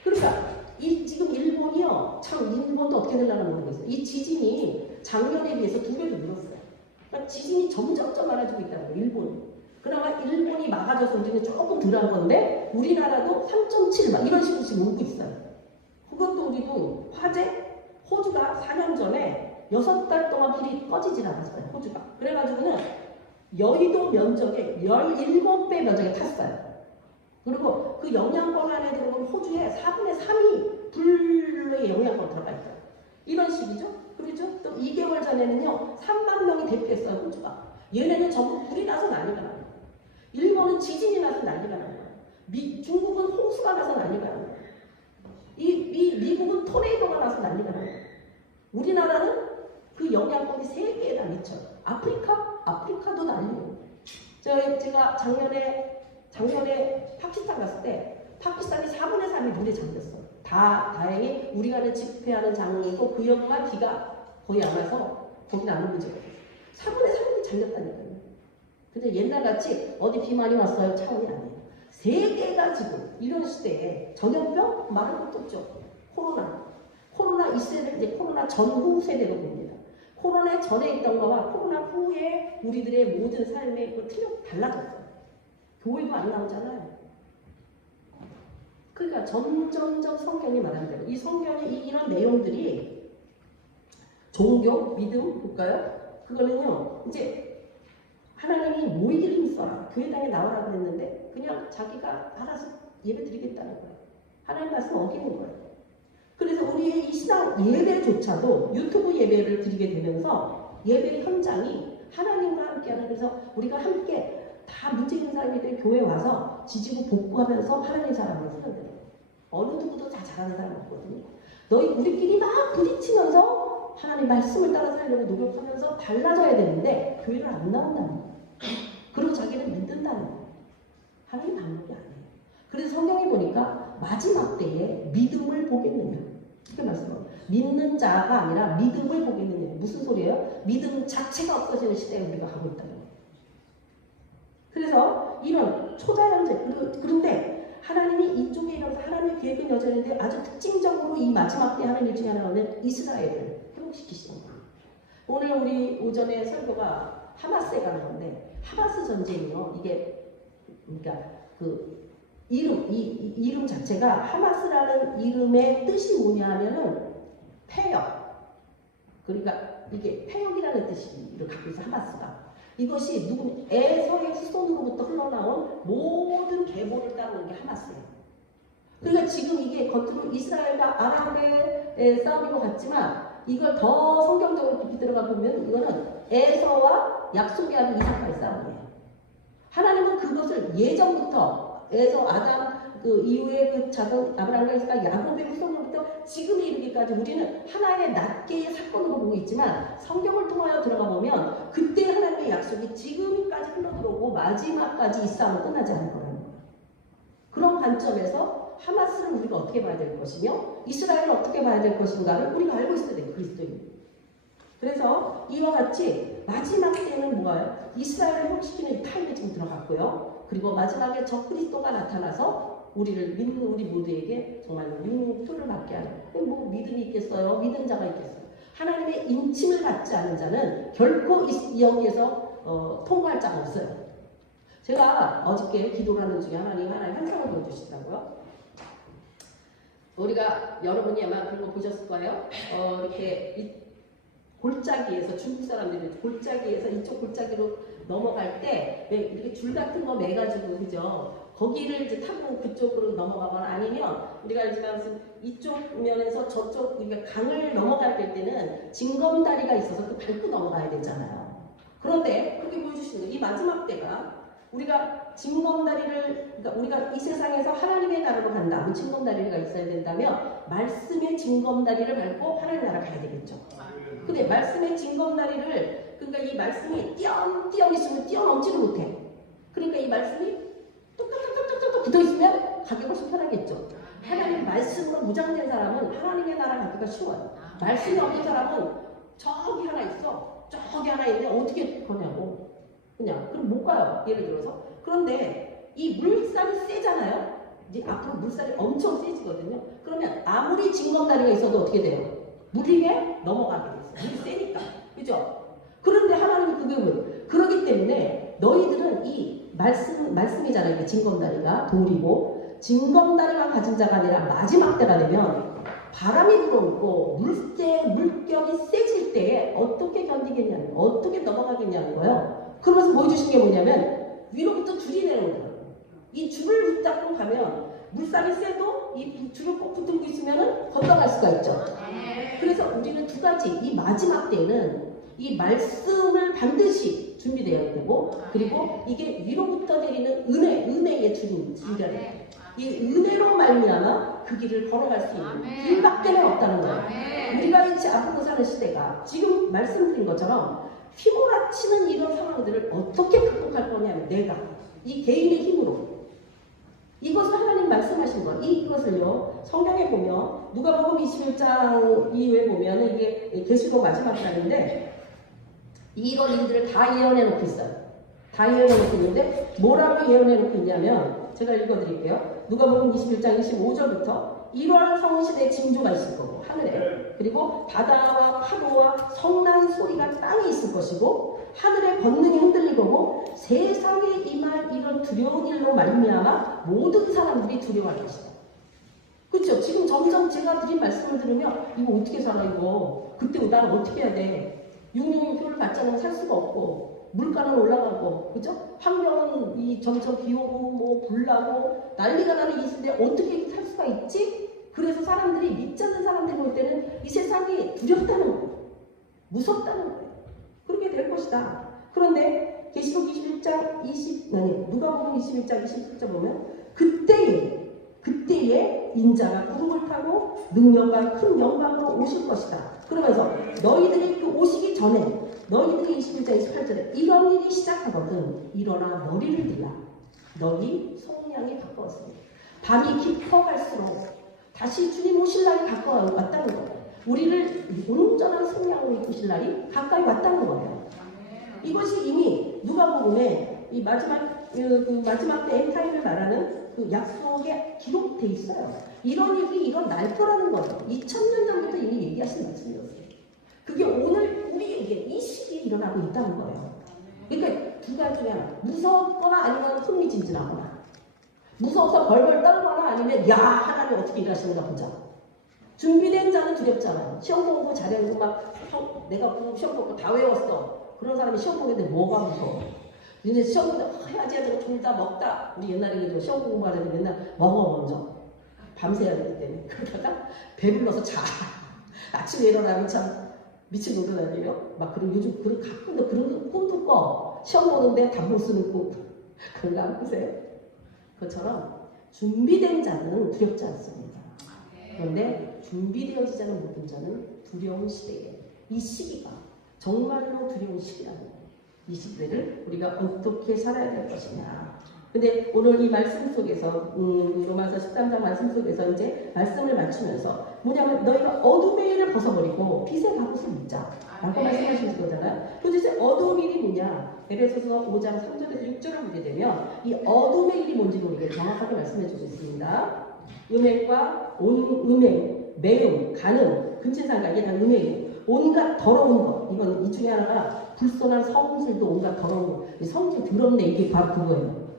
그러니까 이 지금 일본이요, 참 일본도 어떻게 되려나 모르겠어요. 이 지진이 작년에 비해서 2배도 늘었어요. 그러니까 지진이 점점점 많아지고 있다는 거예요, 일본이. 그나마 일본이 막아줘서 우리는 조금 덜한 건데 우리나라도 3.7 막 이런 식으로 지금 오고 있어요. 그것도 우리도 화재, 호주가 4년 전에 6달 동안 불이 꺼지질 않았어요, 호주가. 그래가지고는 여의도 면적의 17배 면적에 탔어요. 그리고 그 영향권 안에 들어오면 호주의 4분의 3이 불의 영향권 들어가 있어요. 이런 식이죠. 그렇죠? 또 2개월 전에는요 3만 명이 대피했어요, 호주가. 얘네는 전부 불이 나서 난리가 나요. 일본은 지진이 나서 난리가 나요. 중국은 홍수가 나서 난리가 나요. 미국은 토네이도가 나서 난리가 나요. 우리나라는 그 영향권이 3개나 미쳐요. 아프리카도 난리예요. 제가 작년에 파키스탄 갔을 때 파키스탄이 4분의 3이 물에 잠겼어요. 다행히 우리가 하는 집회하는 장이고 그 역만 비가 거의 안 와서 거기는 아무 문제가 없어요. 4분의 3이 잠겼다니까요. 근데 옛날같이 어디 비 많이 왔어요 차원이 아니에요. 세계가 지금 이런 시대에 전염병 말할 것도 없죠. 코로나 2세대 이제 코로나 전후 세대로 봅니다. 코로나 전에 있던 거와 코로나 후에 우리들의 모든 삶의 그 틀이 달라졌어요. 교회도 안 나오잖아요. 그러니까 점점점 성경이 말하는 대로 이 성경의 이런 내용들이 종교, 믿음 볼까요? 그거는요 이제 하나님이 모이기를 힘써라 교회당에 나오라고 했는데 그냥 자기가 알아서 예배 드리겠다는 거예요. 하나님 말씀 어기는 거예요. 그래서 우리의 이 신앙 예배조차도 유튜브 예배를 드리게 되면서 예배 현장이 하나님과 함께하는, 그래서 우리가 함께 다 문제 있는 사람들이 교회 와서 지지고 복구하면서 하나님 사랑을 쓰는데요. 어느 누구도 다 잘하는 사람 없거든요. 우리끼리 막 부딪히면서 하나님 말씀을 따라 살려고 노력하면서 달라져야 되는데 교회를 안 나온다는 거예요. 그리고 자기는 믿는다는 거예요. 하나님 방법이 아니에요. 그래서 성경에 보니까 마지막 때에 믿음을 보겠느냐 이렇게 말씀해요. 믿는 자가 아니라 믿음을 보겠느냐. 무슨 소리예요? 믿음 자체가 없어지는 시대에 우리가 가고 있다는 거예요. 그래서 이런 초자연재, 그런데 하나님이 이쪽에 일어나서 하나님의 계획은 여전인데 아주 특징적으로 이 마지막 때 하나님 중에 하나는 이스라엘을 회복시키시는 거예요. 오늘 우리 오전에 설교가 하마스에 가는 건데 하마스 전쟁이요. 이게 그러니까 그 이름 자체가 하마스라는 이름의 뜻이 뭐냐 하면은 폐역. 그러니까 이게 폐역이라는 뜻을 갖고 있어 하마스가. 이것이 에서의 후손으로부터 흘러나온 모든 계보를 따르는 게 하마스예요. 그러니까 지금 이게 겉으로 이스라엘과 아람의 싸움인 것 같지만 이걸 더 성경적으로 깊이 들어가 보면 이거는 에서와 약속이 하는 이삭과의 싸움이에요. 하나님은 그것을 예전부터 에서 아담 그 이후에 그 자손 아브라함과 이삭과 야곱의 후손으로부터 지금에 이르기까지 우리는 하나의 낱개의 사건으로 보고 있지만 성경을 통하여 들어가 보면 그때 하나님의 약속이 지금까지 흘러들어오고 마지막까지 이 싸움은 끝나지 않을 거라는 거예요. 그런 관점에서 하마스를 우리가 어떻게 봐야 될 것이며 이스라엘을 어떻게 봐야 될 것인가를 우리가 알고 있어야 돼요. 그리스도인. 그래서 이와 같이 마지막 때는 뭐예요? 이스라엘을 회복시키는 타임에 지금 들어갔고요. 그리고 마지막에 저 그리스도가 나타나서 우리를 믿는 우리 모두에게 정말 융표를 받게 하는, 뭐 믿음이 있겠어요? 믿은 자가 있겠어요? 하나님의 인침을 받지 않은 자는 결코 이 영에서 통과할 자가 없어요. 제가 어저께 기도를 하는 중에 하나님 환상을 보여주시더라고요. 우리가 여러분이 아마 그런 거 보셨을 거예요. 이렇게 골짜기에서 중국 사람들이 골짜기에서 이쪽 골짜기로 넘어갈 때 이렇게 줄 같은 거 매가지고 그죠? 거기를 이제 타고 그쪽으로 넘어가거나 아니면 우리가 알지만 무슨 이쪽 면에서 저쪽 우리가 강을 넘어갈 때는 징검다리가 있어서 그 밟고 넘어가야 되잖아요. 그런데 그렇게 보여주시는 거예요. 이 마지막 때가 우리가 징검다리를, 그러니까 우리가 이 세상에서 하나님의 나라로 간다면 징검다리가 있어야 된다면 말씀의 징검다리를 밟고 하나님 나라 가야 되겠죠. 근데 말씀의 징검다리를, 그러니까 이 말씀이 띄엄띄엄 있으면 뛰어넘지를 못해. 그러니까 이 말씀이 뚝뚝뚝뚝뚝 붙어있으면 가기가 훨씬 편하겠죠. 하나님 말씀으로 무장된 사람은 하나님의 나라 가기가 쉬워요. 말씀이 없는 사람은 저기 하나 있어, 저기 하나 있는데 어떻게 거냐고. 그냥 그럼 못 가요. 예를 들어서. 그런데 이 물살이 세잖아요. 이제 앞으로 물살이 엄청 세지거든요. 그러면 아무리 징검다리가 있어도 어떻게 돼요? 물 위에 넘어가게 돼요. 물이 세니까. 그죠? 그런데 하나님이 그게 왜? 그러기 때문에 너희들은 이 말씀이잖아요. 이게 징검다리가 돌이고, 징검다리가 가진 자가 아니라 마지막 때가 되면 바람이 불어오고 물격이 세질 때에 어떻게 견디겠냐는, 어떻게 넘어가겠냐는 거예요. 그러면서 보여주신 게 뭐냐면 위로부터 줄이 내려오더라고요. 이 줄을 붙잡고 가면 물살이 세도 이 줄을 꼭 붙들고 있으면 건너갈 수가 있죠. 그래서 우리는 두 가지, 이 마지막 때는 이 말씀을 반드시 준비되어야 되고, 그리고 이게 위로부터 내리는 은혜의 줄이라 돼요. 이 은혜로 말미암아 그 길을 걸어갈 수 있는 길밖에는 없다는 거예요. 우리가 이제 앞으로 사는 시대가 지금 말씀드린 것처럼 휘몰아치는 이런 상황들을 어떻게 극복할 거냐면 내가 이 개인의 힘으로, 이것을 하나님 말씀하신 거, 이것을요 성경에 보면 누가복음 21장 이후에 보면 이게 계시록 마지막 장인데 이런 일들을 다 예언해 놓고 있어요. 다 예언해 놓고 있는데 뭐라고 예언해 놓고 있냐면 제가 읽어드릴게요. 누가복음 21장 25절부터 이러한 성시대 징조가 있을 거고 하늘에, 그리고 바다와 파도와 성난 소리가 땅에 있을 것이고 하늘의 권능이 흔들릴 거고 세상에 임할 이런 두려운 일로 말미암아 모든 사람들이 두려워할 것이다. 그렇죠? 지금 점점 제가 드린 말씀을 들으면 이거 어떻게 살아 이거, 그때 나는 어떻게 해야 돼? 666표를 받지 않으면 살 수가 없고 물가는 올라가고, 그죠? 환경은 점점 비 오고 뭐 불나고 난리가 나는 이 시대에 어떻게 살 수가 있지? 그래서 사람들이 믿지 않는 사람들이 볼 때는 이 세상이 두렵다는 거예요. 무섭다는 거예요. 그렇게 될 것이다. 그런데 계시록 21장 누가복음 21장 27절 보면 그때에 인자가 구름을 타고 능력과 큰 영광으로 오실 것이다. 그러면서 너희들이 그 오시기 전에 너희들이 21장 28절에 이런 일이 시작하거든 일어나 머리를 들라. 너희 속량이 가까웠습니다. 밤이 깊어갈수록 다시 주님 오실 날이 가까웠다는 거예요. 우리를 온전한 속량으로 이끄실 날이 가까이 왔다는 거예요. 이것이 이미 누가복음에 이 마지막 때 엔타임을 말하는 그 약속에 기록돼 있어요. 이런 일이 일어날 거라는 거예요. 2000년 전부터 이미 얘기하신 말씀이었어요. 그게 오늘 우리에게 이 시기에 일어나고 있다는 거예요. 그러니까 두 가지면 무섭거나 아니면 흥미진진하거나, 무서워서 벌벌 떨거나 아니면 야 하나님 어떻게 일하시는가 보자. 준비된 자는 두렵잖아요. 시험 공부 잘해서 막 내가 시험 공부 다 외웠어. 그런 사람이 시험 공부했는데 뭐가 무서워? 이제 시험 공부 해야지 하고 졸다 먹다. 우리 옛날에 시험 공부하는데 맨날 먹어 먼저. 밤새야 되기 때문에. 그러다가 배불러서 자. 아침에 일어나면 참 미친 노릇 아니에요? 막 그런 요즘 그런 가끔도 그런 꿈도 꿔. 시험 보는데 담보 쓰는 꿈. 그런 거 안 꾸세요? 그것처럼 준비된 자는 두렵지 않습니다. 그런데 준비되어지지 않은 모든 자는 두려운 시대에, 이 시기가 정말로 두려운 시기라는 거예요. 이 시대를 우리가 어떻게 살아야 될 것이냐. 근데 오늘 이 말씀 속에서 로마서 13장 말씀 속에서 이제 말씀을 맞추면서 뭐냐면 너희가 어둠의 일을 벗어버리고 빛의 가옷을 입자 라고 말씀하시는 거잖아요. 도대체 어둠의 일이 뭐냐? 에베소서 5장 3절에서 6절을 보게 되면 이 어둠의 일이 뭔지 우리에게 정확하게 말씀해 주고 있습니다. 음행과 음행, 매음, 간음, 근친상간, 이게 다 음행이에요. 온갖 더러운 것, 이건 이 중에 하나가 불손한 성질도 온갖 더러운 것, 성질 더럽네, 이게 바로 그거예요.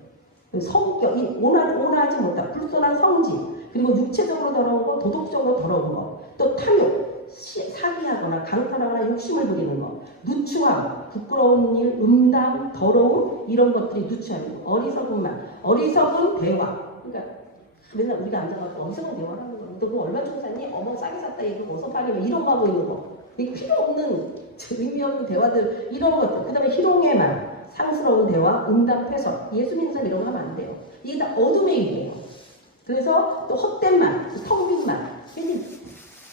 성격, 이 온하지 못한 불손한 성질, 그리고 육체적으로 더러운 것, 도덕적으로 더러운 것, 또 탐욕, 사기하거나 강탈하거나 욕심을 부리는 것, 누추함, 부끄러운 일, 음담, 더러움, 이런 것들이 누추함이고, 어리석은 말, 어리석은 대화. 그러니까 맨날 우리가 앉아가지고 어리석은 대화하는 거, 너 그거 얼마 주고 샀니? 어머 싸게 샀다, 이거 어서 파게, 이런 거 하고 있는 거. 이게 필요 없는 의미 없는 대화들, 이런 것들. 그 다음에 희롱의 말, 사랑스러운 대화, 응답 해석, 예수 믿는 사람 이런 거 하면 안 돼요. 이게 다 어둠의 일이에요. 그래서 또 헛된 말, 성빈 말, 괜히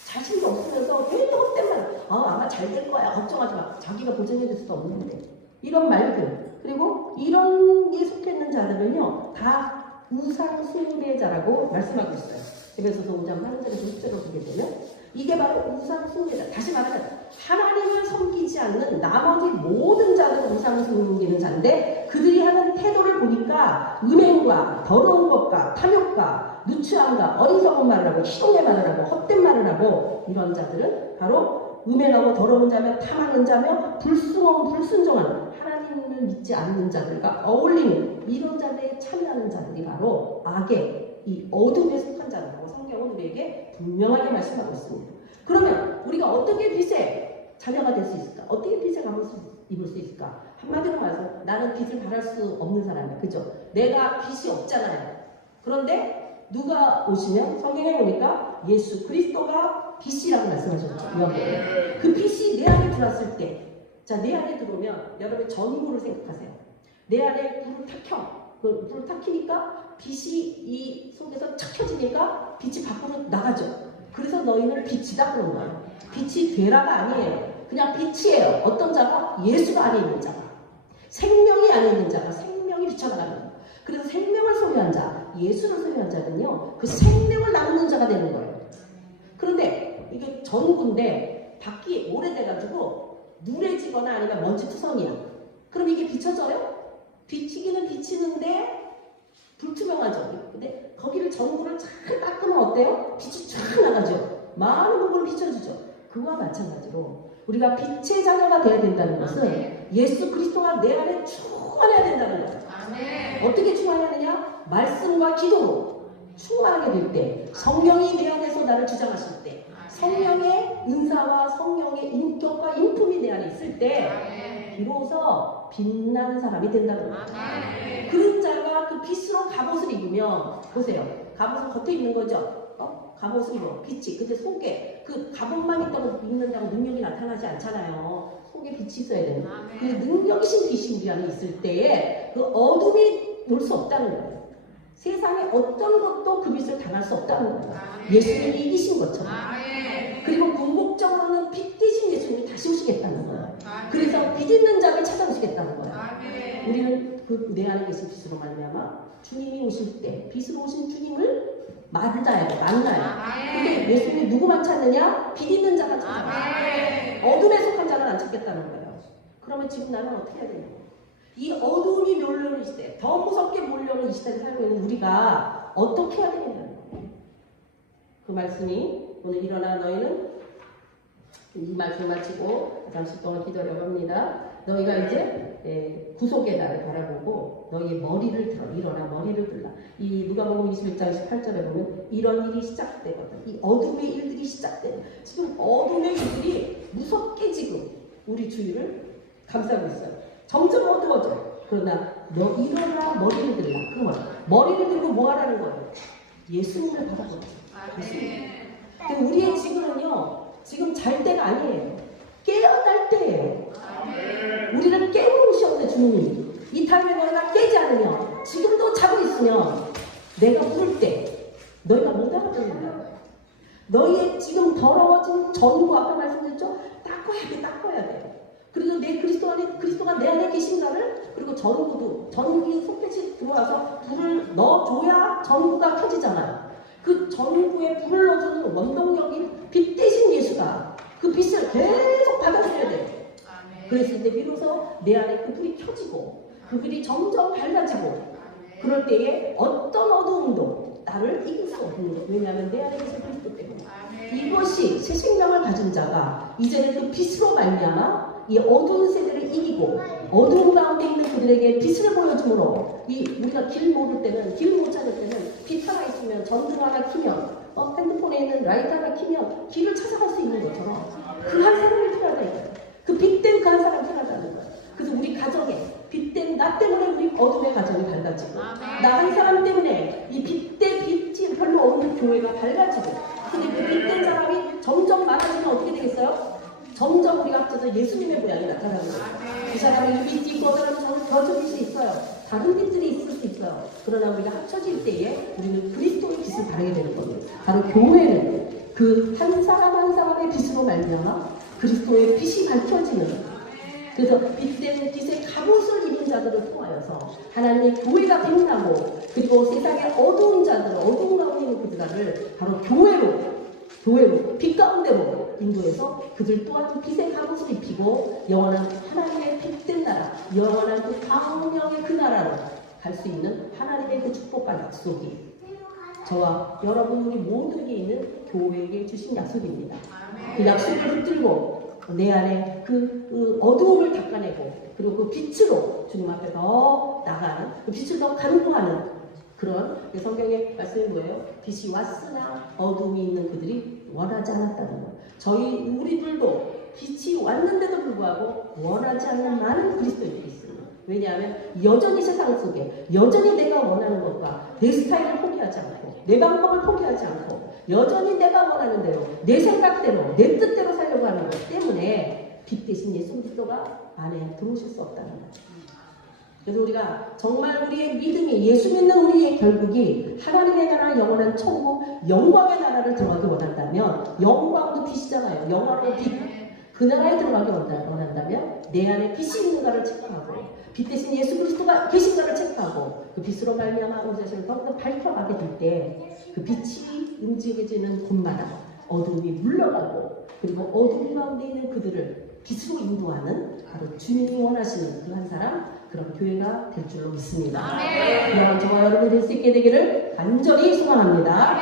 자신도 없으면서 괜히 헛된 말, 아마 잘 될 거야, 걱정하지 마. 자기가 보장해 줄 수도 없는데. 이런 말들. 그리고 이런 게 속해 있는 자들은요, 다 우상 숭배자라고 말씀하고 있어요. 에베소서 5장 8절에서 6절을 보게 되면 이게 바로 우상 숭배자. 다시 말하면 하나님을 섬기지 않는 나머지 모든 자들은 우상 섬기는 자인데 그들이 하는 태도를 보니까 음행과 더러운 것과 탐욕과 누추함과 어리석은 말을 하고 희동의 말을 하고 헛된 말을 하고 이런 자들은 바로 음행하고 더러운 자며 탐하는 자며 불순하고 불순종하는 하나님을 믿지 않는 자들과 어울리는 이런 자들에 참여하는 자들이 바로 악의 이 어둠에 속한 자라고 성경은 우리에게 분명하게 말씀하고 있습니다. 그러면 우리가 어떻게 빛의 자녀가 될 수 있을까? 어떻게 빛의 감을 입을 수 있을까? 한마디로 말해서 나는 빛을 발할 수 없는 사람이야. 그죠? 내가 빛이 없잖아요. 그런데 누가 오시면 성경에 보니까 예수 그리스도가 빛이라고 말씀하셨죠. 요한복음에. 그 빛이 내 안에 들어왔을 때, 자, 내 안에 들어오면 여러분 전구를 생각하세요. 내 안에 불을 탁 켜. 그 불을 탁 켜니까 빛이 이 속에서 착 켜지니까 빛이 밖으로 나가죠. 그래서 너희는 빛이다 그런 거예요. 빛이 되라가 아니에요. 그냥 빛이에요. 어떤 자가? 예수가 안에 있는 자가. 생명이 안에 있는 자가 생명이 비춰나가는 거예요. 그래서 생명을 소유한 자, 예수를 소유한 자는요, 그 생명을 나누는 자가 되는 거예요. 그런데 이게 전구인데 밖이 오래돼가지고 누래지거나 아니면 먼지투성이야. 그럼 이게 비춰져요? 비치기는 비치는데 불투명하죠. 근데 거기를 전구를 잘 닦으면 어때요? 빛이 쫙 나가죠. 많은 부분을 비춰주죠. 그와 마찬가지로 우리가 빛의 자녀가 되어야 된다는 것은 예수 그리스도가 내 안에 충만해야 된다는 거예요. 어떻게 충만하느냐? 말씀과 기도로 충만하게 될 때, 성령이 내 안에서 나를 주장하실 때, 성령의 은사와 성령의 인격과 인품이 내 안에 있을 때 비로소 빛나는 사람이 된다는 거예요. 그런 자가 그 빛으로 갑옷을 입으면, 보세요, 갑옷은 겉에 입는 거죠. 갑옷은 입어, 빛이. 근데 속에 그 갑옷만 입는다고 능력이 나타나지 않잖아요. 속에 빛이 있어야 되는. 그 능력이신 빛이 우리 안에 있을 때에 그 어둠이 놀 수 없다는 거예요. 세상에 어떤 것도 그 빛을 당할 수 없다는 거예요. 예수님이 이기신 것처럼. 그리고 궁극적으로는 빛 대신 예수님이 다시 오시겠다는 거예요. 그래서 빛 있는 자를 찾아오시겠다는 거예요. 우리는 그 내 안에 계신 빛으로 말미암아 주님이 오실 때 빛으로 오신 주님을 만나요. 근데 예수님이 누구만 찾느냐? 빛 있는 자가 찾아요. 어둠에 속한 자는 안 찾겠다는 거예요. 그러면 지금 나는 어떻게 해야 되냐? 이 어둠이 몰려오는 이 시대, 더 무섭게 몰려오는 이 시대를 살고 있는 우리가 어떻게 해야 되느냐는 거예요. 그 말씀이 오늘 일어나 너희는 이 말씀 마치고 잠시 동안 기도하려고 합니다. 너희가 이제 구속의 날을 바라보고 너희의 머리를 들어. 일어나 머리를 들라. 이 누가복음 21장 18절에 보면 이런 일이 시작되거든. 이 어둠의 일들이 시작돼. 지금 어둠의 일들이 무섭게 지금 우리 주위를 감싸고 있어요. 점점 어두워져. 그러나 너 일어나 머리를 들라. 그만. 머리를 들고 뭐 하라는 거예요? 예수님을 받아보자. 예수님. 우리의 지금은요, 지금 잘 때가 아니에요. 깨어날 때예요. 우리를 깨우시었네 주님이. 이 타임에 너희가 깨지 않으면, 지금도 자고 있으면 내가 부를 때 너희가 못 알아듣는다. 너희의 지금 더러워진 전구, 아까 말씀드렸죠? 닦아야 돼. 그리고 내 그리스도가 내 안에 계신가를, 그리고 전구도, 전기 속빛이 들어와서 불을 넣어줘야 전구가 켜지잖아요. 그 전구에 불을 넣어주는 원동력이 빛 대신 예수가 그 빛을 계속 받아들여야 돼요. 그랬을 때 비로소 내 안에 그 불이 켜지고 그 불이 점점 밝아지고, 그럴 때에 어떤 어두움도 나를 이길 수 없는 거예요. 왜냐하면 내 안에 계신 그리스도 때문에. 이것이 새 생명을 가진 자가 이제는 그 빛으로 말미암아 이 어두운 세대를 이기고 어두운 가운데 있는 그들에게 빛을 보여주므로, 우리가 길 모를 때는, 길 못 찾을 때는 빛 하나 있으면 전등 하나 켜면, 핸드폰에 있는 라이트 하나 켜면 길을 찾아갈 수 있는 것처럼 그 한 사람이 필요하다 이거예요. 그 빛된 그 한 사람이 필요하다는 거예요. 그래서 우리 가정에 빛된 나 때문에 우리 어둠의 가정이 밝아지고, 나 한 사람 때문에 이 빛대 빛이 별로 없는 교회가 밝아지고, 근데 그 빛된 사람이 점점 많아지면 어떻게 되겠어요? 점점 우리가 합쳐서 예수님의 모양이 나타나는 거예요. 그 사람이 이 빛이 있고 어떤 사람은 더 줄 수 있어요. 다른 빛들이 있을 수 있어요. 그러나 우리가 합쳐질 때에 우리는 그리스도의 빛을 바르게 되는 겁니다. 바로 교회는 그 한 사람 한 사람의 빛으로 말미암아 그리스도의 빛이 밝혀지는, 그래서 빛된 빛의 갑옷을 입은 자들을 통하여서 하나님의 교회가 빛나고, 그리고 세상의 어두운 자들, 어두운 가운데 있는 그들을 바로 교회로 교회로 빛 가운데로 인도해서 그들 또한 빛의 갑옷을 입히고 영원한 하나님의 빛된 나라, 영원한 그 광명의 그 나라로 갈 수 있는 하나님의 그 축복과 약속이 저와 여러분 우리 모두에게 있는 교회에게 주신 약속입니다. 그 약속을 붙들고 내 안에 그 어두움을 닦아내고 그리고 그 빛으로 주님 앞에 더 나가는 그 빛을 더 간구하는 그런 성경의 말씀이 뭐예요? 빛이 왔으나 어둠이 있는 그들이 원하지 않았다는 거. 우리들도 빛이 왔는데도 불구하고 원하지 않는 많은 그리스도인들이 있습니다. 왜냐하면 여전히 세상 속에 여전히 내가 원하는 것과 내 스타일을 포기하지 않고 내 방법을 포기하지 않고 여전히 내가 원하는 대로 내 생각대로 내 뜻대로 살려고 하는 것 때문에 빛 대신 예수 그리스도가 안에 들어오실 수 없다는 거죠. 그래서 우리가 정말 우리의 믿음이 예수 믿는 우리의 결국이 하나님의 나라 영원한 천국 영광의 나라를 들어가기 원한다면 영광도 빛이잖아요. 영화로 빛. 그 나라에 들어가기 원한다면 내 안에 빛이 있는가를 체크하고 빛 대신 예수 그리스도가 계신가를 체크하고 그 빛으로 말미암아 우리 자신을 더욱더 밝혀가게 될 때 그 빛이 움직여지는 곳마다 어둠이 물러가고 그리고 어둠 가운데 있는 그들을 빛으로 인도하는 바로 주님이 원하시는 그 한 사람 그런 교회가 될 줄로 믿습니다. 그럼 저와 여러분이 될 수 있게 되기를 간절히 소망합니다.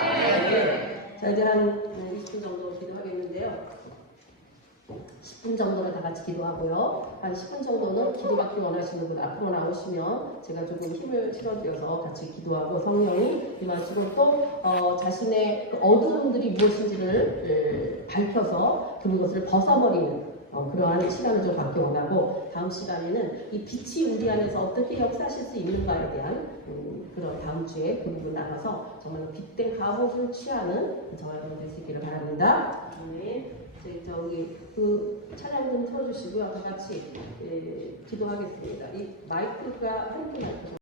자 이제 한 20분 정도 기도하겠는데요. 10분 정도는 다 같이 기도하고요. 한 10분 정도는 기도받기 원하시는 분 앞으로 나오시면 제가 조금 힘을 실어드려서 같이 기도하고 성령이 임하시고 또 자신의 그 어두움들이 무엇인지를 밝혀서 그것을 벗어버리는 그러한 시간을 좀 갖기 원하고 다음 시간에는 이 빛이 우리 안에서 어떻게 역사하실 수 있는가에 대한 그런 다음 주에 그 부분 나가서 정말 빛된 갑옷을 취하는 저와 여러분 될 수 있기를 바랍니다. 저기 그 찬양 좀 틀어주시고요. 다 같이 기도하겠습니다. 이 마이크가 핸드 마이크.